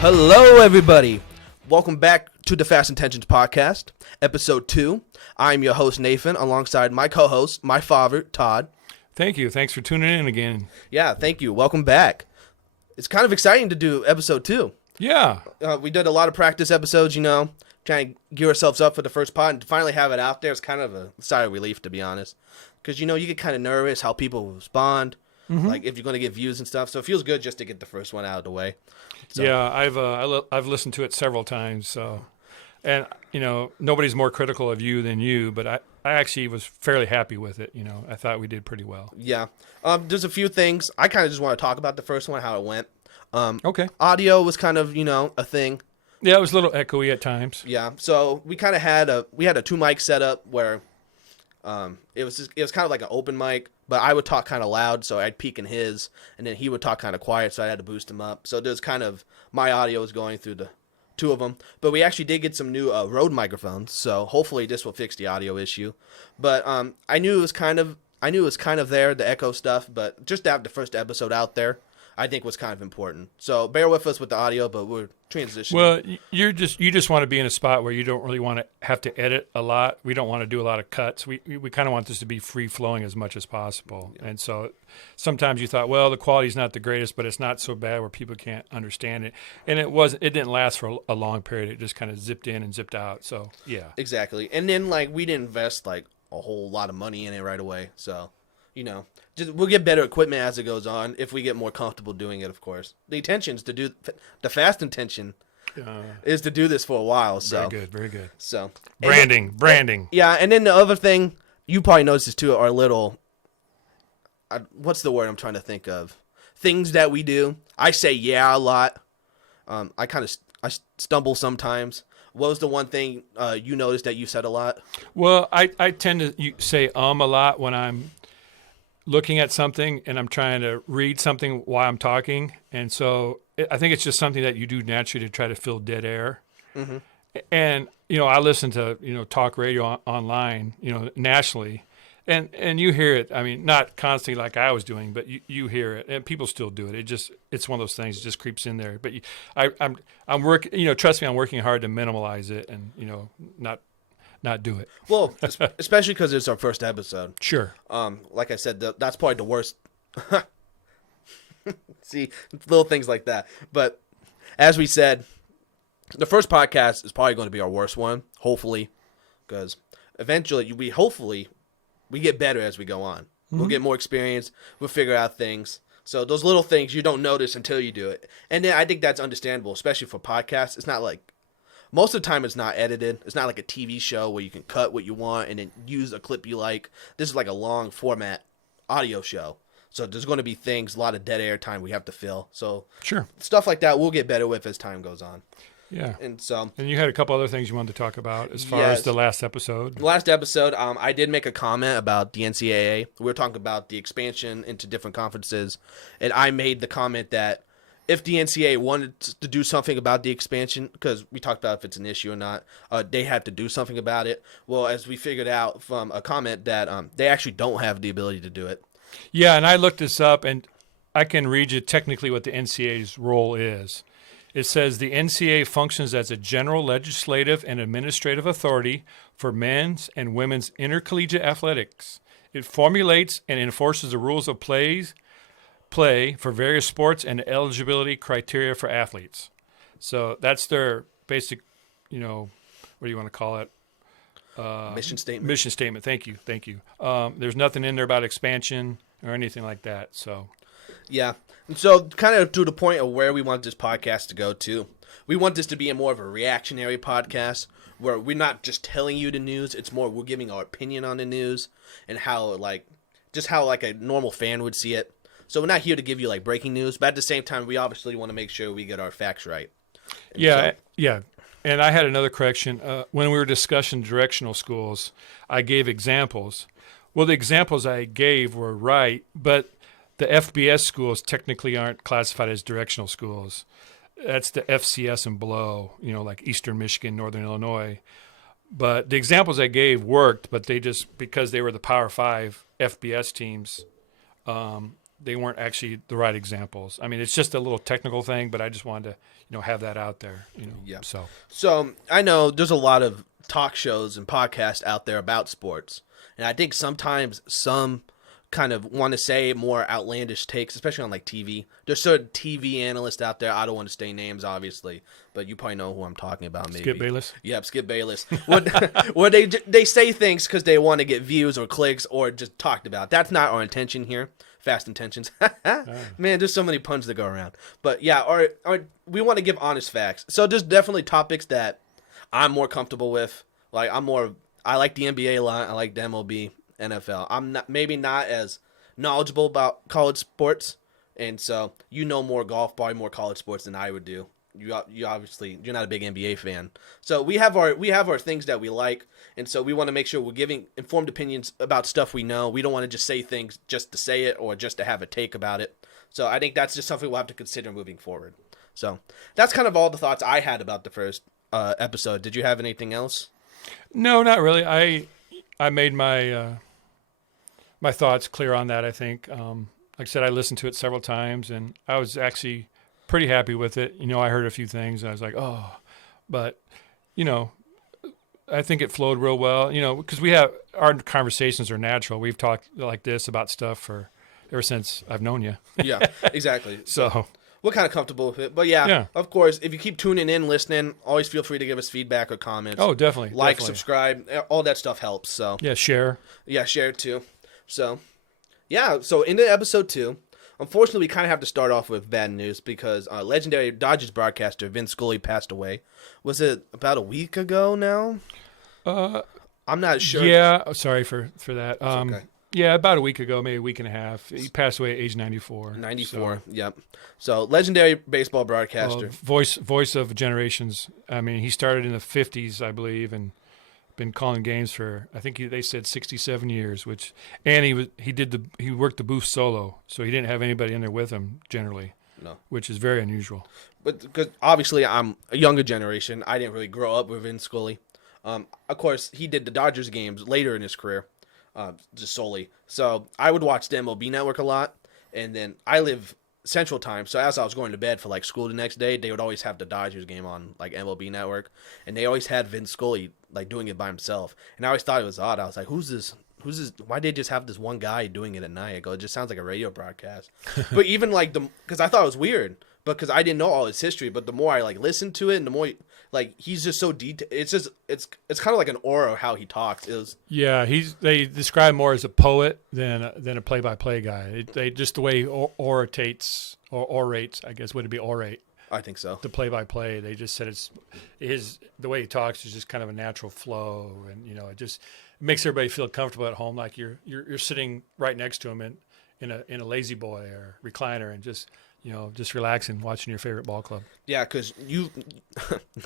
Hello, everybody. Welcome back to the Fast Intentions Podcast, Episode 2. I'm your host, Nathan, alongside my co-host, my father, Todd. Thank you. Thanks for tuning in again. Yeah, thank you. Welcome back. It's kind of exciting to do Episode 2. Yeah. We did a lot of practice episodes, trying to gear ourselves up for the first pod, and to finally have it out there is kind of a sigh of relief, to be honest. Because, you get kind of nervous how people will respond, like if you're going to get views and stuff. So it feels good just to get the first one out of the way. So. Yeah, I've listened to it several times. So, and nobody's more critical of you than you, but I actually was fairly happy with it. I thought we did pretty well. Yeah. There's a few things I kind of just want to talk about the first one, how it went. Okay. Audio was kind of a thing. Yeah, it was a little echoey at times. Yeah. So we kind of had a 2-mic setup where it was kind of like an open mic, but I would talk kind of loud, so I'd peek in his, and then he would talk kind of quiet, so I had to boost him up. So there's kind of my audio was going through the two of them. But we actually did get some new Rode microphones, so hopefully this will fix the audio issue. But I knew it was kind of there, the echo stuff, but just to have the first episode out there, I think was kind of important. So bear with us with the audio, but we're transitioning. Well, you just want to be in a spot where you don't really want to have to edit a lot. We don't want to do a lot of cuts. We kind of want this to be free flowing as much as possible. Yeah. And so sometimes you thought, well, the quality's not the greatest, but it's not so bad where people can't understand it. And it didn't last for a long period. It just kind of zipped in and zipped out. So yeah, exactly. And then we didn't invest a whole lot of money in it right away. So we'll get better equipment as it goes on if we get more comfortable doing it, of course. The intention is the fast intention is to do this for a while. So very good. So branding. Yeah, and then the other thing you probably noticed this too are little. What's the word I'm trying to think of? Things that we do. I say yeah a lot. I stumble sometimes. What was the one thing you noticed that you said a lot? Well, I tend to say a lot when I'm looking at something and I'm trying to read something while I'm talking. And so I think it's just something that you do naturally to try to fill dead air. Mm-hmm. And, I listen to, talk radio online, nationally. And you hear it, I mean, not constantly like I was doing, but you hear it, and people still do it. It's one of those things, it just creeps in there. But I'm working, trust me, I'm working hard to minimalize it and, not do it. Well, especially because it's our first episode. Sure. Like I said, that's probably the worst. See, little things like that. But as we said, the first podcast is probably going to be our worst one, hopefully, because eventually we get better as we go on. Mm-hmm. We'll get more experience. We'll figure out things. So those little things you don't notice until you do it. And then I think that's understandable, especially for podcasts. It's not like, most of the time it's not edited. It's not like a TV show where you can cut what you want and then use a clip you like. This is like a long format audio show. So there's going to be things, a lot of dead air time we have to fill. So sure, stuff like that we'll get better with as time goes on. Yeah. And you had a couple other things you wanted to talk about as far as the last episode. The last episode, I did make a comment about the NCAA. We were talking about the expansion into different conferences, and I made the comment that if the NCAA wanted to do something about the expansion, because we talked about if it's an issue or not, they had to do something about it. Well, as we figured out from a comment that they actually don't have the ability to do it. Yeah, and I looked this up, and I can read you technically what the NCAA's role is. It says the NCAA functions as a general legislative and administrative authority for men's and women's intercollegiate athletics. It formulates and enforces the rules of play for various sports and eligibility criteria for athletes. So that's their basic, what do you want to call it? Mission statement. Mission statement. Thank you. There's nothing in there about expansion or anything like that. So, yeah. And so kind of to the point of where we want this podcast to go to, we want this to be more of a reactionary podcast where we're not just telling you the news. It's more we're giving our opinion on the news and how a normal fan would see it. So we're not here to give you breaking news, but at the same time, we obviously want to make sure we get our facts right. Yeah. And I had another correction. When we were discussing directional schools, I gave examples. Well, the examples I gave were right, but the FBS schools technically aren't classified as directional schools. That's the FCS and below, like Eastern Michigan, Northern Illinois. But the examples I gave worked, but they just, because they were the Power 5 FBS teams, they weren't actually the right examples. I mean, it's just a little technical thing, but I just wanted to, have that out there, Yeah. So I know there's a lot of talk shows and podcasts out there about sports, and I think sometimes some kind of want to say more outlandish takes, especially on like TV. There's certain TV analysts out there. I don't want to say names, obviously, but you probably know who I'm talking about. Maybe Skip Bayless. Yep, Skip Bayless. Where they say things because they want to get views or clicks or just talked about. That's not our intention here. Fast intentions. Man, there's so many puns that go around. But yeah, or we want to give honest facts. So there's definitely topics that I'm more comfortable with. Like I like the NBA a lot. I like the MLB, NFL. I'm not as knowledgeable about college sports, and so more golf, probably more college sports than I would do. You obviously you're not a big NBA fan, so we have our things that we like, and so we want to make sure we're giving informed opinions about stuff we know. We don't want to just say things just to say it or just to have a take about it. So I think that's just something we'll have to consider moving forward. So that's kind of all the thoughts I had about the first episode. Did you have anything else? No, not really. I made my my thoughts clear on that. I think, like I said, I listened to it several times, and I was actually pretty happy with it. I heard a few things, and I was like, oh, but I think it flowed real well. Because our conversations are natural. We've talked like this about stuff ever since I've known you. Yeah, exactly. So we're kind of comfortable with it. But yeah, of course, if you keep tuning in, listening, always feel free to give us feedback or comments. Oh, definitely. Like, subscribe, all that stuff helps. So yeah, share. Yeah, share too. So yeah, so into episode 2. Unfortunately, we kind of have to start off with bad news because legendary Dodgers broadcaster Vince Scully passed away. Was it about a week ago now? I'm not sure. Yeah, sorry for that. Okay. Yeah, about a week ago, maybe a week and a half. He passed away at age 94. 94, yep. So legendary baseball broadcaster. Voice of generations. I mean, he started in the 50s, I believe, and been calling games for, I think they said 67 years, and he worked the booth solo, so he didn't have anybody in there with him generally. No. Which is very unusual. But because obviously I'm a younger generation, I didn't really grow up with Vince Scully. Of course, he did the Dodgers games later in his career, just solely. So I would watch the MLB Network a lot, and then I live Central Time, so as I was going to bed for like school the next day, they would always have the Dodgers game on like MLB Network, and they always had Vince Scully like doing it by himself, and I always thought it was odd. I was like, who's this? Why did they just have this one guy doing it at night? I go, it just sounds like a radio broadcast. But even like because I thought it was weird, because I didn't know all his history. But the more I like listened to it, and the more like he's just so detailed. It's kind of like an aura of how he talks. They describe him more as a poet than a play-by-play guy. They just the way he orates, I guess. Would it be orate? I think so. The play-by-play, they just said the way he talks is just kind of a natural flow, and it just makes everybody feel comfortable at home, like you're sitting right next to him in a lazy boy or recliner, and just relaxing, watching your favorite ball club. Yeah, because you,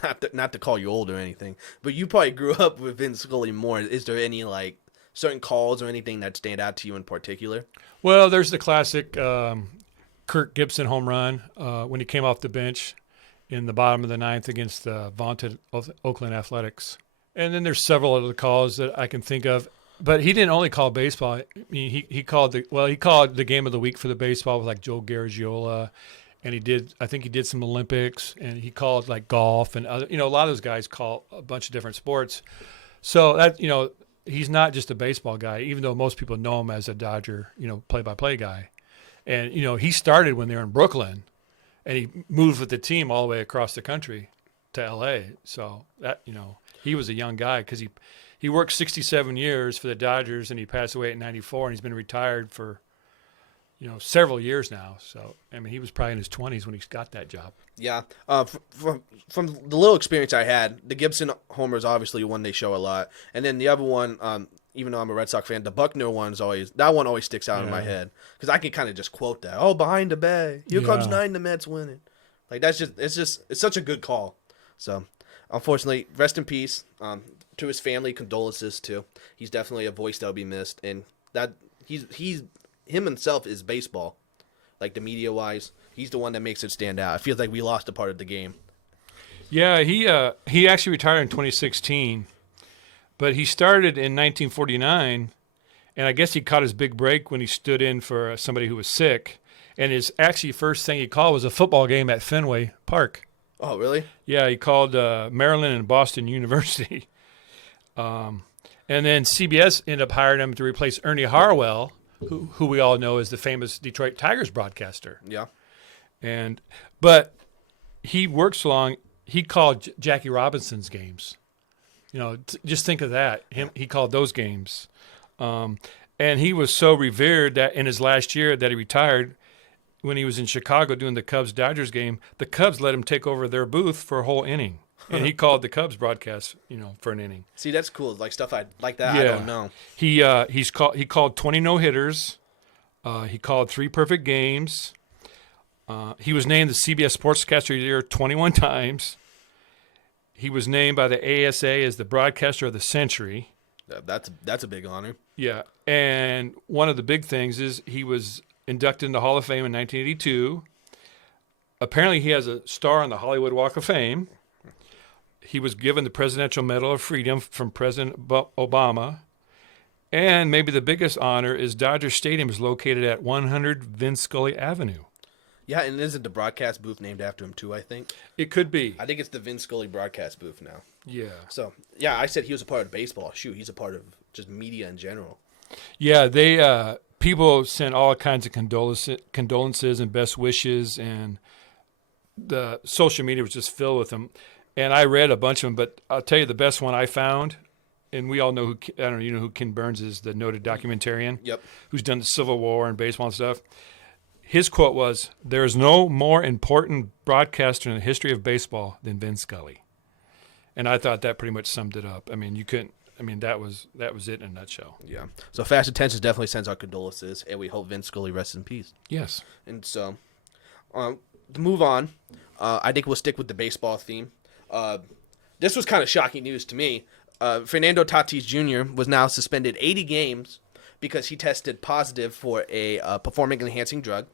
not to call you old or anything, but you probably grew up with Vince Scully more. Is there any like certain calls or anything that stand out to you in particular? Well, there's the classic Kirk Gibson home run when he came off the bench in the bottom of the 9th against the vaunted Oakland Athletics. And then there's several other calls that I can think of. But he didn't only call baseball. I mean, he called the game of the week for the baseball with like Joe Garagiola, and I think he did some Olympics, and he called like golf and other. A lot of those guys call a bunch of different sports. So that he's not just a baseball guy, even though most people know him as a Dodger, play-by-play guy. And he started when they were in Brooklyn, and he moved with the team all the way across the country to L.A. So that he was a young guy because he worked 67 years for the Dodgers, and he passed away at 94, and he's been retired for, several years now. So, I mean, he was probably in his 20s when he got that job. Yeah. From the little experience I had, the Gibson homer is obviously one they show a lot. And then the other one, even though I'm a Red Sox fan, the Buckner one always sticks out in my head. Because I can kind of just quote that. Oh, behind the bay. Here comes 9, the Mets winning. Like, it's such a good call. So, unfortunately, rest in peace. To his family, condolences too. He's definitely a voice that'll be missed, and that him himself is baseball, like the media wise. He's the one that makes it stand out. It feels like we lost a part of the game. Yeah, he actually retired in 2016, but he started in 1949, And I guess he caught his big break when he stood in for somebody who was sick. And his actually first thing he called was a football game at Fenway Park. Oh, really? Yeah, he called Maryland and Boston University. And then CBS ended up hiring him to replace Ernie Harwell, who we all know is the famous Detroit Tigers broadcaster. Yeah. But he worked so long, he called Jackie Robinson's games. Just think of that. He called those games. And he was so revered that in his last year that he retired, when he was in Chicago doing the Cubs-Dodgers game, the Cubs let him take over their booth for a whole inning. And he called the Cubs broadcast, for an inning. See, that's cool. Like stuff like that. Yeah. I don't know. He called 20 no-hitters. He called 3 perfect games. He was named the CBS Sportscaster of the Year 21 times. He was named by the ASA as the Broadcaster of the Century. That's a big honor. Yeah, and one of the big things is he was inducted into the Hall of Fame in 1982. Apparently, he has a star on the Hollywood Walk of Fame. He was given the Presidential Medal of Freedom from President Obama. And maybe the biggest honor is Dodger Stadium is located at 100 Vince Scully Avenue. Yeah, and isn't the broadcast booth named after him too, I think? It could be. I think it's the Vince Scully broadcast booth now. Yeah. So, yeah, I said he was a part of baseball. Shoot, he's a part of just media in general. Yeah, they people sent all kinds of condolences and best wishes, and the social media was just filled with them. And I read a bunch of them, but I'll tell you the best one I found, and we all know who Ken Burns is, the noted documentarian. Yep. Who's done the Civil War and baseball and stuff. His quote was, "There is no more important broadcaster in the history of baseball than Vince Scully." And I thought that pretty much summed it up. I mean, that was it in a nutshell. Yeah. So Fast Attention definitely sends our condolences, and we hope Vince Scully rests in peace. Yes. And so, to move on, I think we'll stick with the baseball theme. This was kind of shocking news to me. Fernando Tatis Jr. was now suspended 80 games because he tested positive for a performance-enhancing drug.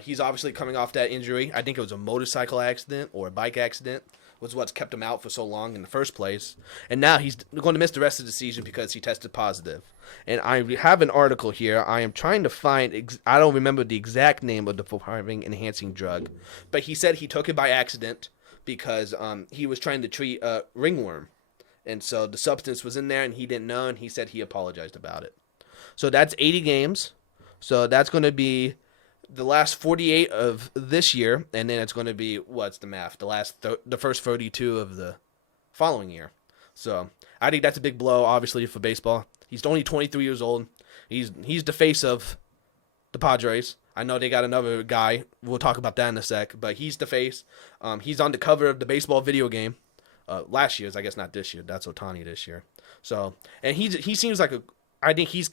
He's obviously coming off that injury. I think it was a motorcycle accident or a bike accident was what's kept him out for so long in the first place. And now he's going to miss the rest of the season because he tested positive. And I have an article here. I am trying to find, I don't remember the exact name of the performance-enhancing drug, but he said he took it by accident because he was trying to treat ringworm. And so the substance was in there and he didn't know, and he said he apologized about it. So that's 80 games. So that's going to be the last 48 of this year, and then it's going to be, what's the math? The first 32 of the following year. So I think that's a big blow, obviously, for baseball. He's only 23 years old. He's the face of the Padres. I know they got another guy. We'll talk about that in a sec, but he's the face. He's on the cover of the baseball video game. Last year's, I guess not this year. That's Ohtani this year. So, and he seems like I think he's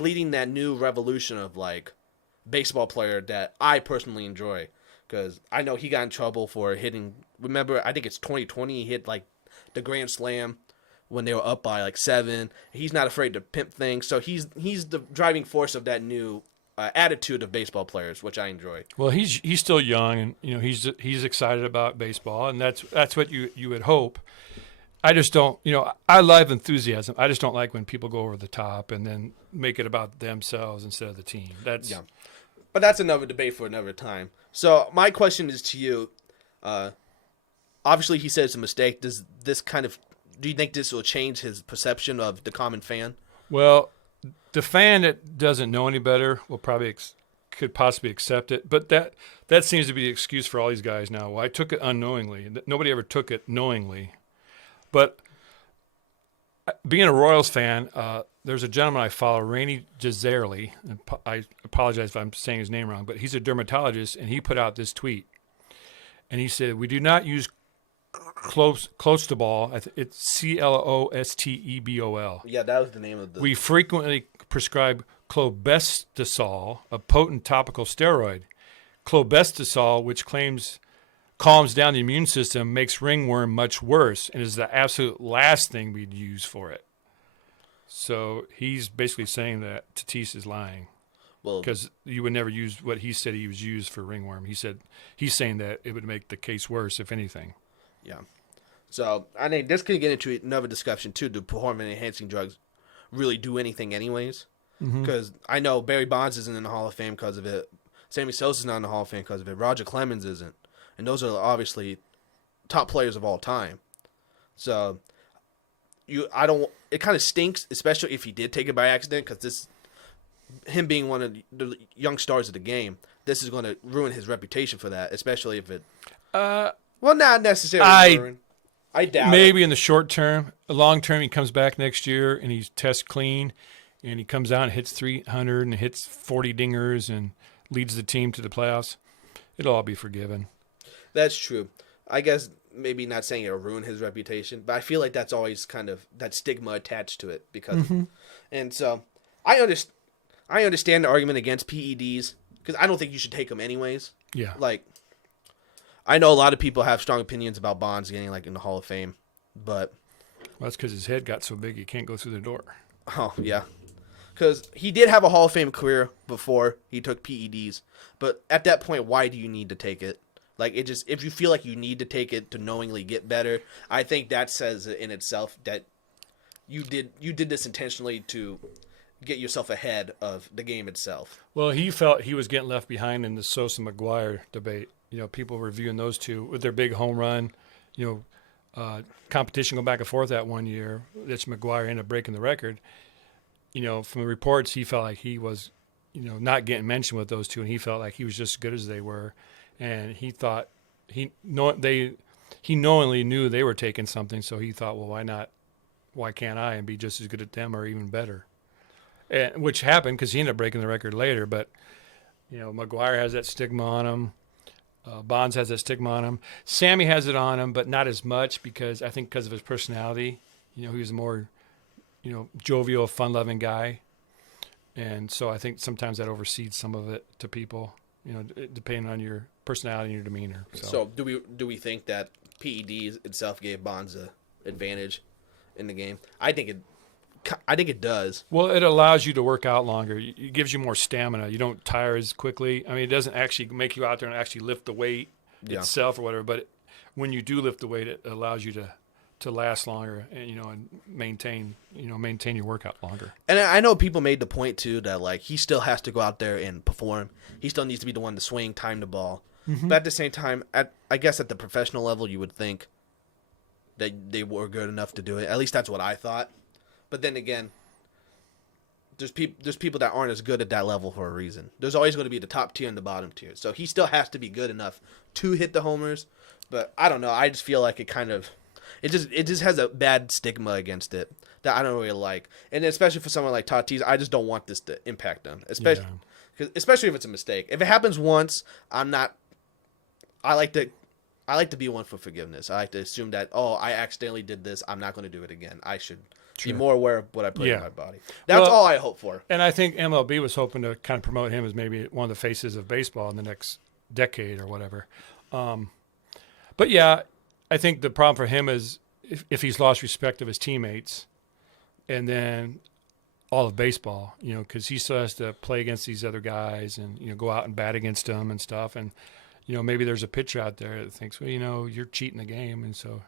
leading that new revolution of like baseball player that I personally enjoy, because I know he got in trouble for hitting. Remember, I think it's 2020. He hit like the grand slam when they were up by like 7. He's not afraid to pimp things. So he's the driving force of that new attitude of baseball players, which I enjoy. Well, he's still young, and he's excited about baseball, and that's what you would hope. I just don't, I love enthusiasm. I just don't like when people go over the top and then make it about themselves instead of the team. Yeah. But that's another debate for another time. So my question is to you. Obviously, he said it's a mistake. Do you think this will change his perception of the common fan? Well, the fan that doesn't know any better will probably could possibly accept it. But that seems to be the excuse for all these guys now. Well, I took it unknowingly. Nobody ever took it knowingly. But being a Royals fan, there's a gentleman I follow, Rainey Gisarelli. I apologize if I'm saying his name wrong, but he's a dermatologist, and he put out this tweet. And he said, "We do not use clostebol. It's Clostebol. Yeah, that was the name of the... We frequently prescribe clobetasol, a potent topical steroid. Clobetasol, which calms down the immune system, makes ringworm much worse, and is the absolute last thing we'd use for it." So he's basically saying that Tatis is lying, because you would never use what he said he was used for ringworm. He said he's saying that it would make the case worse, if anything. Yeah. So I think this could get into another discussion too. Do performance enhancing drugs really do anything anyways. Because I know Barry Bonds isn't in the Hall of Fame because of it. Sammy Sosa's not in the Hall of Fame because of it. Roger Clemens isn't. And those are obviously top players of all time. So it kind of stinks, especially if he did take it by accident, because him being one of the young stars of the game, this is going to ruin his reputation for that, especially if it well, not necessarily ruin. I doubt maybe it. in the short term. Long term, he comes back next year and he tests clean, and he comes out and hits 300 and hits 40 dingers and leads the team to the playoffs. It'll all be forgiven. That's true. I guess maybe not saying it'll ruin his reputation, but I feel like that's always kind of that stigma attached to it because, and so I understand the argument against PEDs because I don't think you should take them anyways. Yeah. Like, I know a lot of people have strong opinions about Bonds getting like in the Hall of Fame, but well, that's because his head got so big he can't go through the door. Oh yeah, because he did have a Hall of Fame career before he took PEDs, but at that point, why do you need to take it? Like, it just, if you feel like you need to take it to knowingly get better, I think that says in itself that you did this intentionally to get yourself ahead of the game itself. Well, he felt he was getting left behind in the Sosa-McGuire debate. You know, people reviewing those two with their big home run, competition going back and forth that one year, which McGuire ended up breaking the record. You know, from the reports, he felt like he was, not getting mentioned with those two, and he felt like he was just as good as they were. And he thought he knowingly knew they were taking something, so he thought, well, why not? Why can't I and be just as good at them or even better? And, which happened because he ended up breaking the record later. But McGuire has that stigma on him. Bonds has that stigma on him. Sammy has it on him, but not as much because of his personality. He was a more jovial, fun-loving guy, and so I think sometimes that oversees some of it to people. Depending on your personality and your demeanor. So do we think that PEDs itself gave Bonds an advantage in the game? I think it does. Well, it allows you to work out longer. It gives you more stamina. You don't tire as quickly. I mean, it doesn't actually make you out there and actually lift the weight itself or whatever. But when you do lift the weight, it allows you to last longer and and maintain your workout longer. And I know people made the point too that like he still has to go out there and perform. He still needs to be the one to swing, time the ball. But at the same time, I guess at the professional level, you would think that they were good enough to do it. At least that's what I thought. But then again, there's people that aren't as good at that level for a reason. There's always going to be the top tier and the bottom tier. So he still has to be good enough to hit the homers. But I don't know. I just feel like it just has a bad stigma against it that I don't really like. And especially for someone like Tatis, I just don't want this to impact them. Especially if it's a mistake. If it happens once, I like to be one for forgiveness. I like to assume that, I accidentally did this. I'm not going to do it again. I should be more aware of what I put in my body. That's all I hope for. And I think MLB was hoping to kind of promote him as maybe one of the faces of baseball in the next decade or whatever. But yeah, I think the problem for him is if he's lost respect of his teammates and then all of baseball, because he still has to play against these other guys and, go out and bat against them and stuff. And, maybe there's a pitcher out there that thinks, well, you're cheating the game. And so,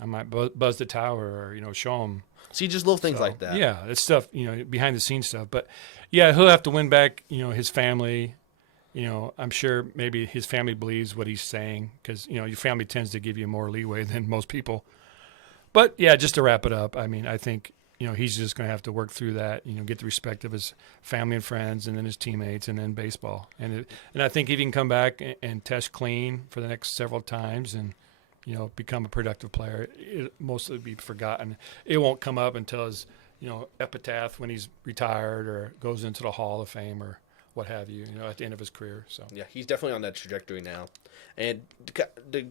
I might buzz the tower or, show him. See, just little things like that. Yeah, it's stuff, behind the scenes stuff. But, yeah, he'll have to win back, his family. I'm sure maybe his family believes what he's saying because, your family tends to give you more leeway than most people. But, yeah, just to wrap it up, I mean, I think, he's just going to have to work through that, get the respect of his family and friends and then his teammates and then baseball. And I think if he can come back and test clean for the next several times and, become a productive player, it mostly be forgotten. It won't come up until his, epitaph when he's retired or goes into the Hall of Fame or what have you, at the end of his career. So yeah, he's definitely on that trajectory now. And the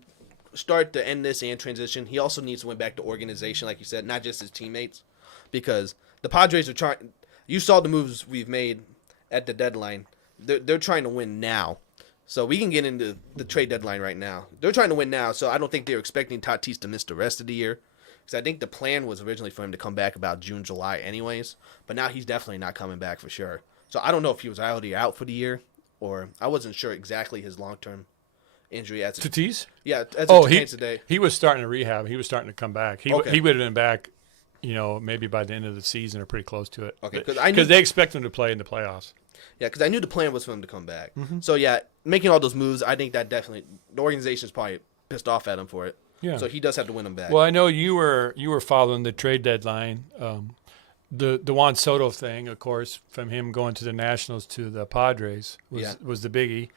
start to end this and transition, he also needs to win back to organization, like you said, not just his teammates. Because the Padres are trying. You saw the moves we've made at the deadline. They're trying to win now. So we can get into the trade deadline right now. They're trying to win now, so I don't think they're expecting Tatis to miss the rest of the year. Because I think the plan was originally for him to come back about June, July anyways. But now he's definitely not coming back for sure. So I don't know if he was already out for the year, or I wasn't sure exactly his long-term injury. Tatis? Yeah, today. He was starting to rehab. He was starting to come back. He would have been back maybe by the end of the season or pretty close to it. Okay, because they expect him to play in the playoffs. Yeah, because I knew the plan was for him to come back. So, yeah, making all those moves, I think that definitely – the organization's probably pissed off at him for it. Yeah. So he does have to win them back. Well, I know you were following the trade deadline. The Juan Soto thing, of course, from him going to the Nationals to the Padres was the biggie.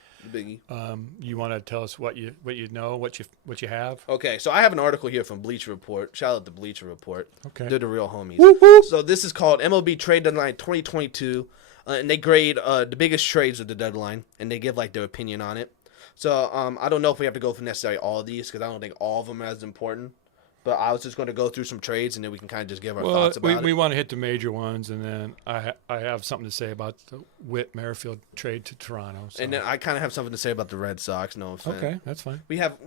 You want to tell us what you know, what you have? Okay, so I have an article here from Bleacher Report. Shout out to Bleacher Report. Okay. They're the real homies. Whoop, whoop. So this is called MLB Trade Deadline 2022, and they grade the biggest trades of the deadline, and they give like their opinion on it. So I don't know if we have to go through necessarily all of these because I don't think all of them are as important. But I was just going to go through some trades, and then we can kind of just give our thoughts about it. We want to hit the major ones, and then I have something to say about the Whit Merrifield trade to Toronto. So. And then I kind of have something to say about the Red Sox. No offense. Okay, that's fine. We have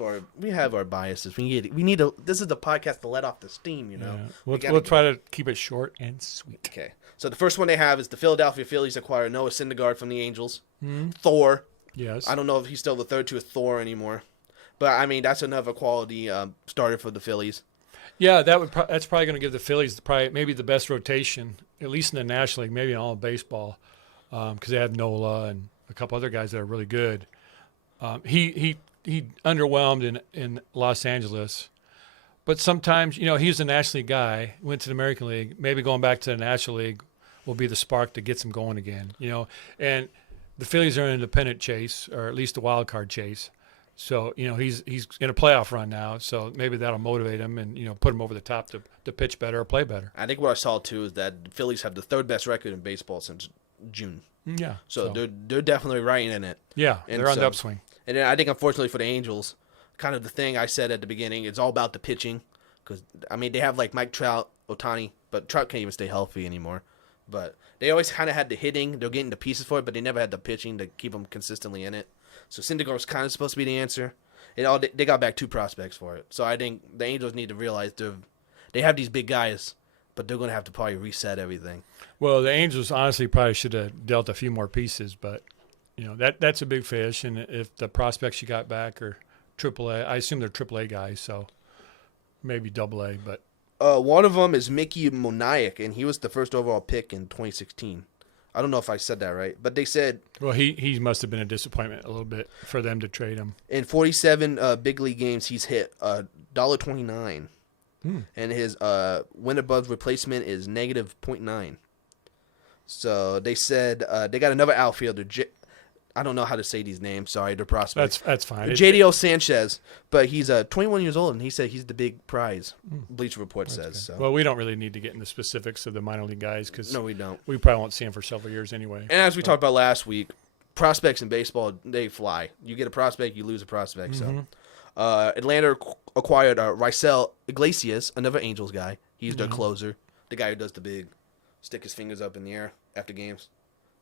our biases. We need to. This is the podcast to let off the steam. Yeah. We'll try to keep it short and sweet. Okay. So the first one they have is the Philadelphia Phillies acquire Noah Syndergaard from the Angels. Thor. Yes. I don't know if he's still referred to as Thor anymore. But, I mean, that's another quality starter for the Phillies. Yeah, that's probably going to give the Phillies maybe the best rotation, at least in the National League, maybe in all of baseball, because they have Nola and a couple other guys that are really good. He underwhelmed in Los Angeles. But sometimes, he's a National League guy, went to the American League. Maybe going back to the National League will be the spark that gets him going again, And the Phillies are in an independent chase, or at least a wild card chase. So, he's in a playoff run now, so maybe that'll motivate him and, put him over the top to pitch better or play better. I think what I saw, too, is that the Phillies have the third best record in baseball since June. Yeah. So they're definitely right in it. Yeah, they're on the upswing. And then I think, unfortunately for the Angels, kind of the thing I said at the beginning, it's all about the pitching. Because, I mean, they have, like, Mike Trout, Ohtani, but Trout can't even stay healthy anymore. But they always kind of had the hitting. They're getting the pieces for it, but they never had the pitching to keep them consistently in it. So Syndergaard was kind of supposed to be the answer. They got back 2 prospects for it. So I think the Angels need to realize they have these big guys, but they're going to have to probably reset everything. Well, the Angels honestly probably should have dealt a few more pieces, but that's a big fish. And if the prospects you got back are AAA, I assume they're AAA guys, so maybe AA. But one of them is Mickey Moniak, and he was the first overall pick in 2016. I don't know if I said that right, but they said... Well, he must have been a disappointment a little bit for them to trade him. In 47 big league games, he's hit $1.29, and his win above replacement is -0.9. So they said they got another outfielder. I don't know how to say these names. Sorry, they're prospects. That's fine. JDL Sanchez, but he's 21 years old, and he said he's the big prize. Bleacher Report says. So. Well, we don't really need to get into the specifics of the minor league guys because no, we don't. We probably won't see him for several years anyway. And as we talked about last week, prospects in baseball, they fly. You get a prospect, you lose a prospect. So Atlanta acquired Raisel Iglesias, another Angels guy. He's their closer, the guy who does the big stick his fingers up in the air after games.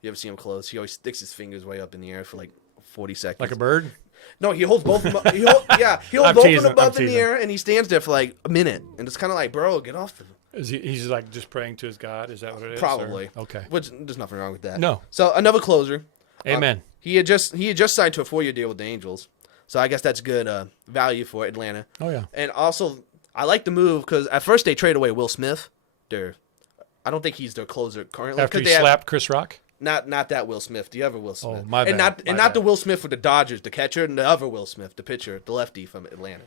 You ever see him close? He always sticks his fingers way up in the air for like 40 seconds. Like a bird? No, he holds both of them. He holds both of them above in the air, and he stands there for like a minute. And it's kind of like, bro, get off of him. He's like just praying to his God? Is that what it is? Probably. Or? Okay. Which there's nothing wrong with that. No. So another closer. Amen. He had just signed to a 4-year deal with the Angels, so I guess that's good value for Atlanta. Oh yeah. And also, I like the move because at first they trade away Will Smith. I don't think he's their closer currently. After he slapped Chris Rock. Not that Will Smith, the other Will Smith. Oh, my bad. And not the Will Smith with the Dodgers, the catcher, and the other Will Smith, the pitcher, the lefty from Atlanta.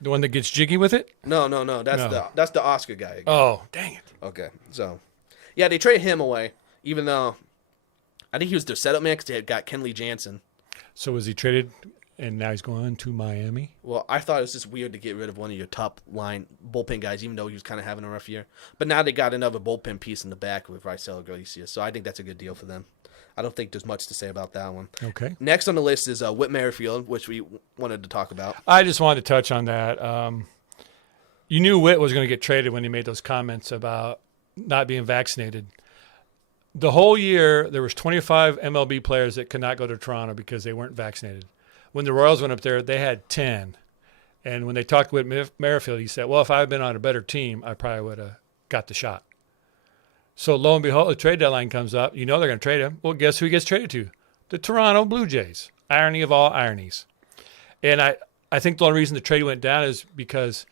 The one that gets jiggy with it? No. That's the Oscar guy again. Oh, dang it. Okay, so yeah, they traded him away, even though I think he was their setup man because they had got Kenley Jansen. So was he traded, and now he's going to Miami? Well, I thought it was just weird to get rid of one of your top line bullpen guys, even though he was kind of having a rough year. But now they got another bullpen piece in the back with Raisel Iglesias, so I think that's a good deal for them. I don't think there's much to say about that one. Okay. Next on the list is Whit Merrifield, which we wanted to talk about. I just wanted to touch on that. You knew Whit was going to get traded when he made those comments about not being vaccinated. The whole year, there was 25 MLB players that could not go to Toronto because they weren't vaccinated. When the Royals went up there, they had 10. And when they talked to Whit Merrifield, he said, well, if I had been on a better team, I probably would have got the shot. So lo and behold, the trade deadline comes up. You know they're going to trade him. Well, guess who he gets traded to? The Toronto Blue Jays. Irony of all ironies. And I think the only reason the trade went down is because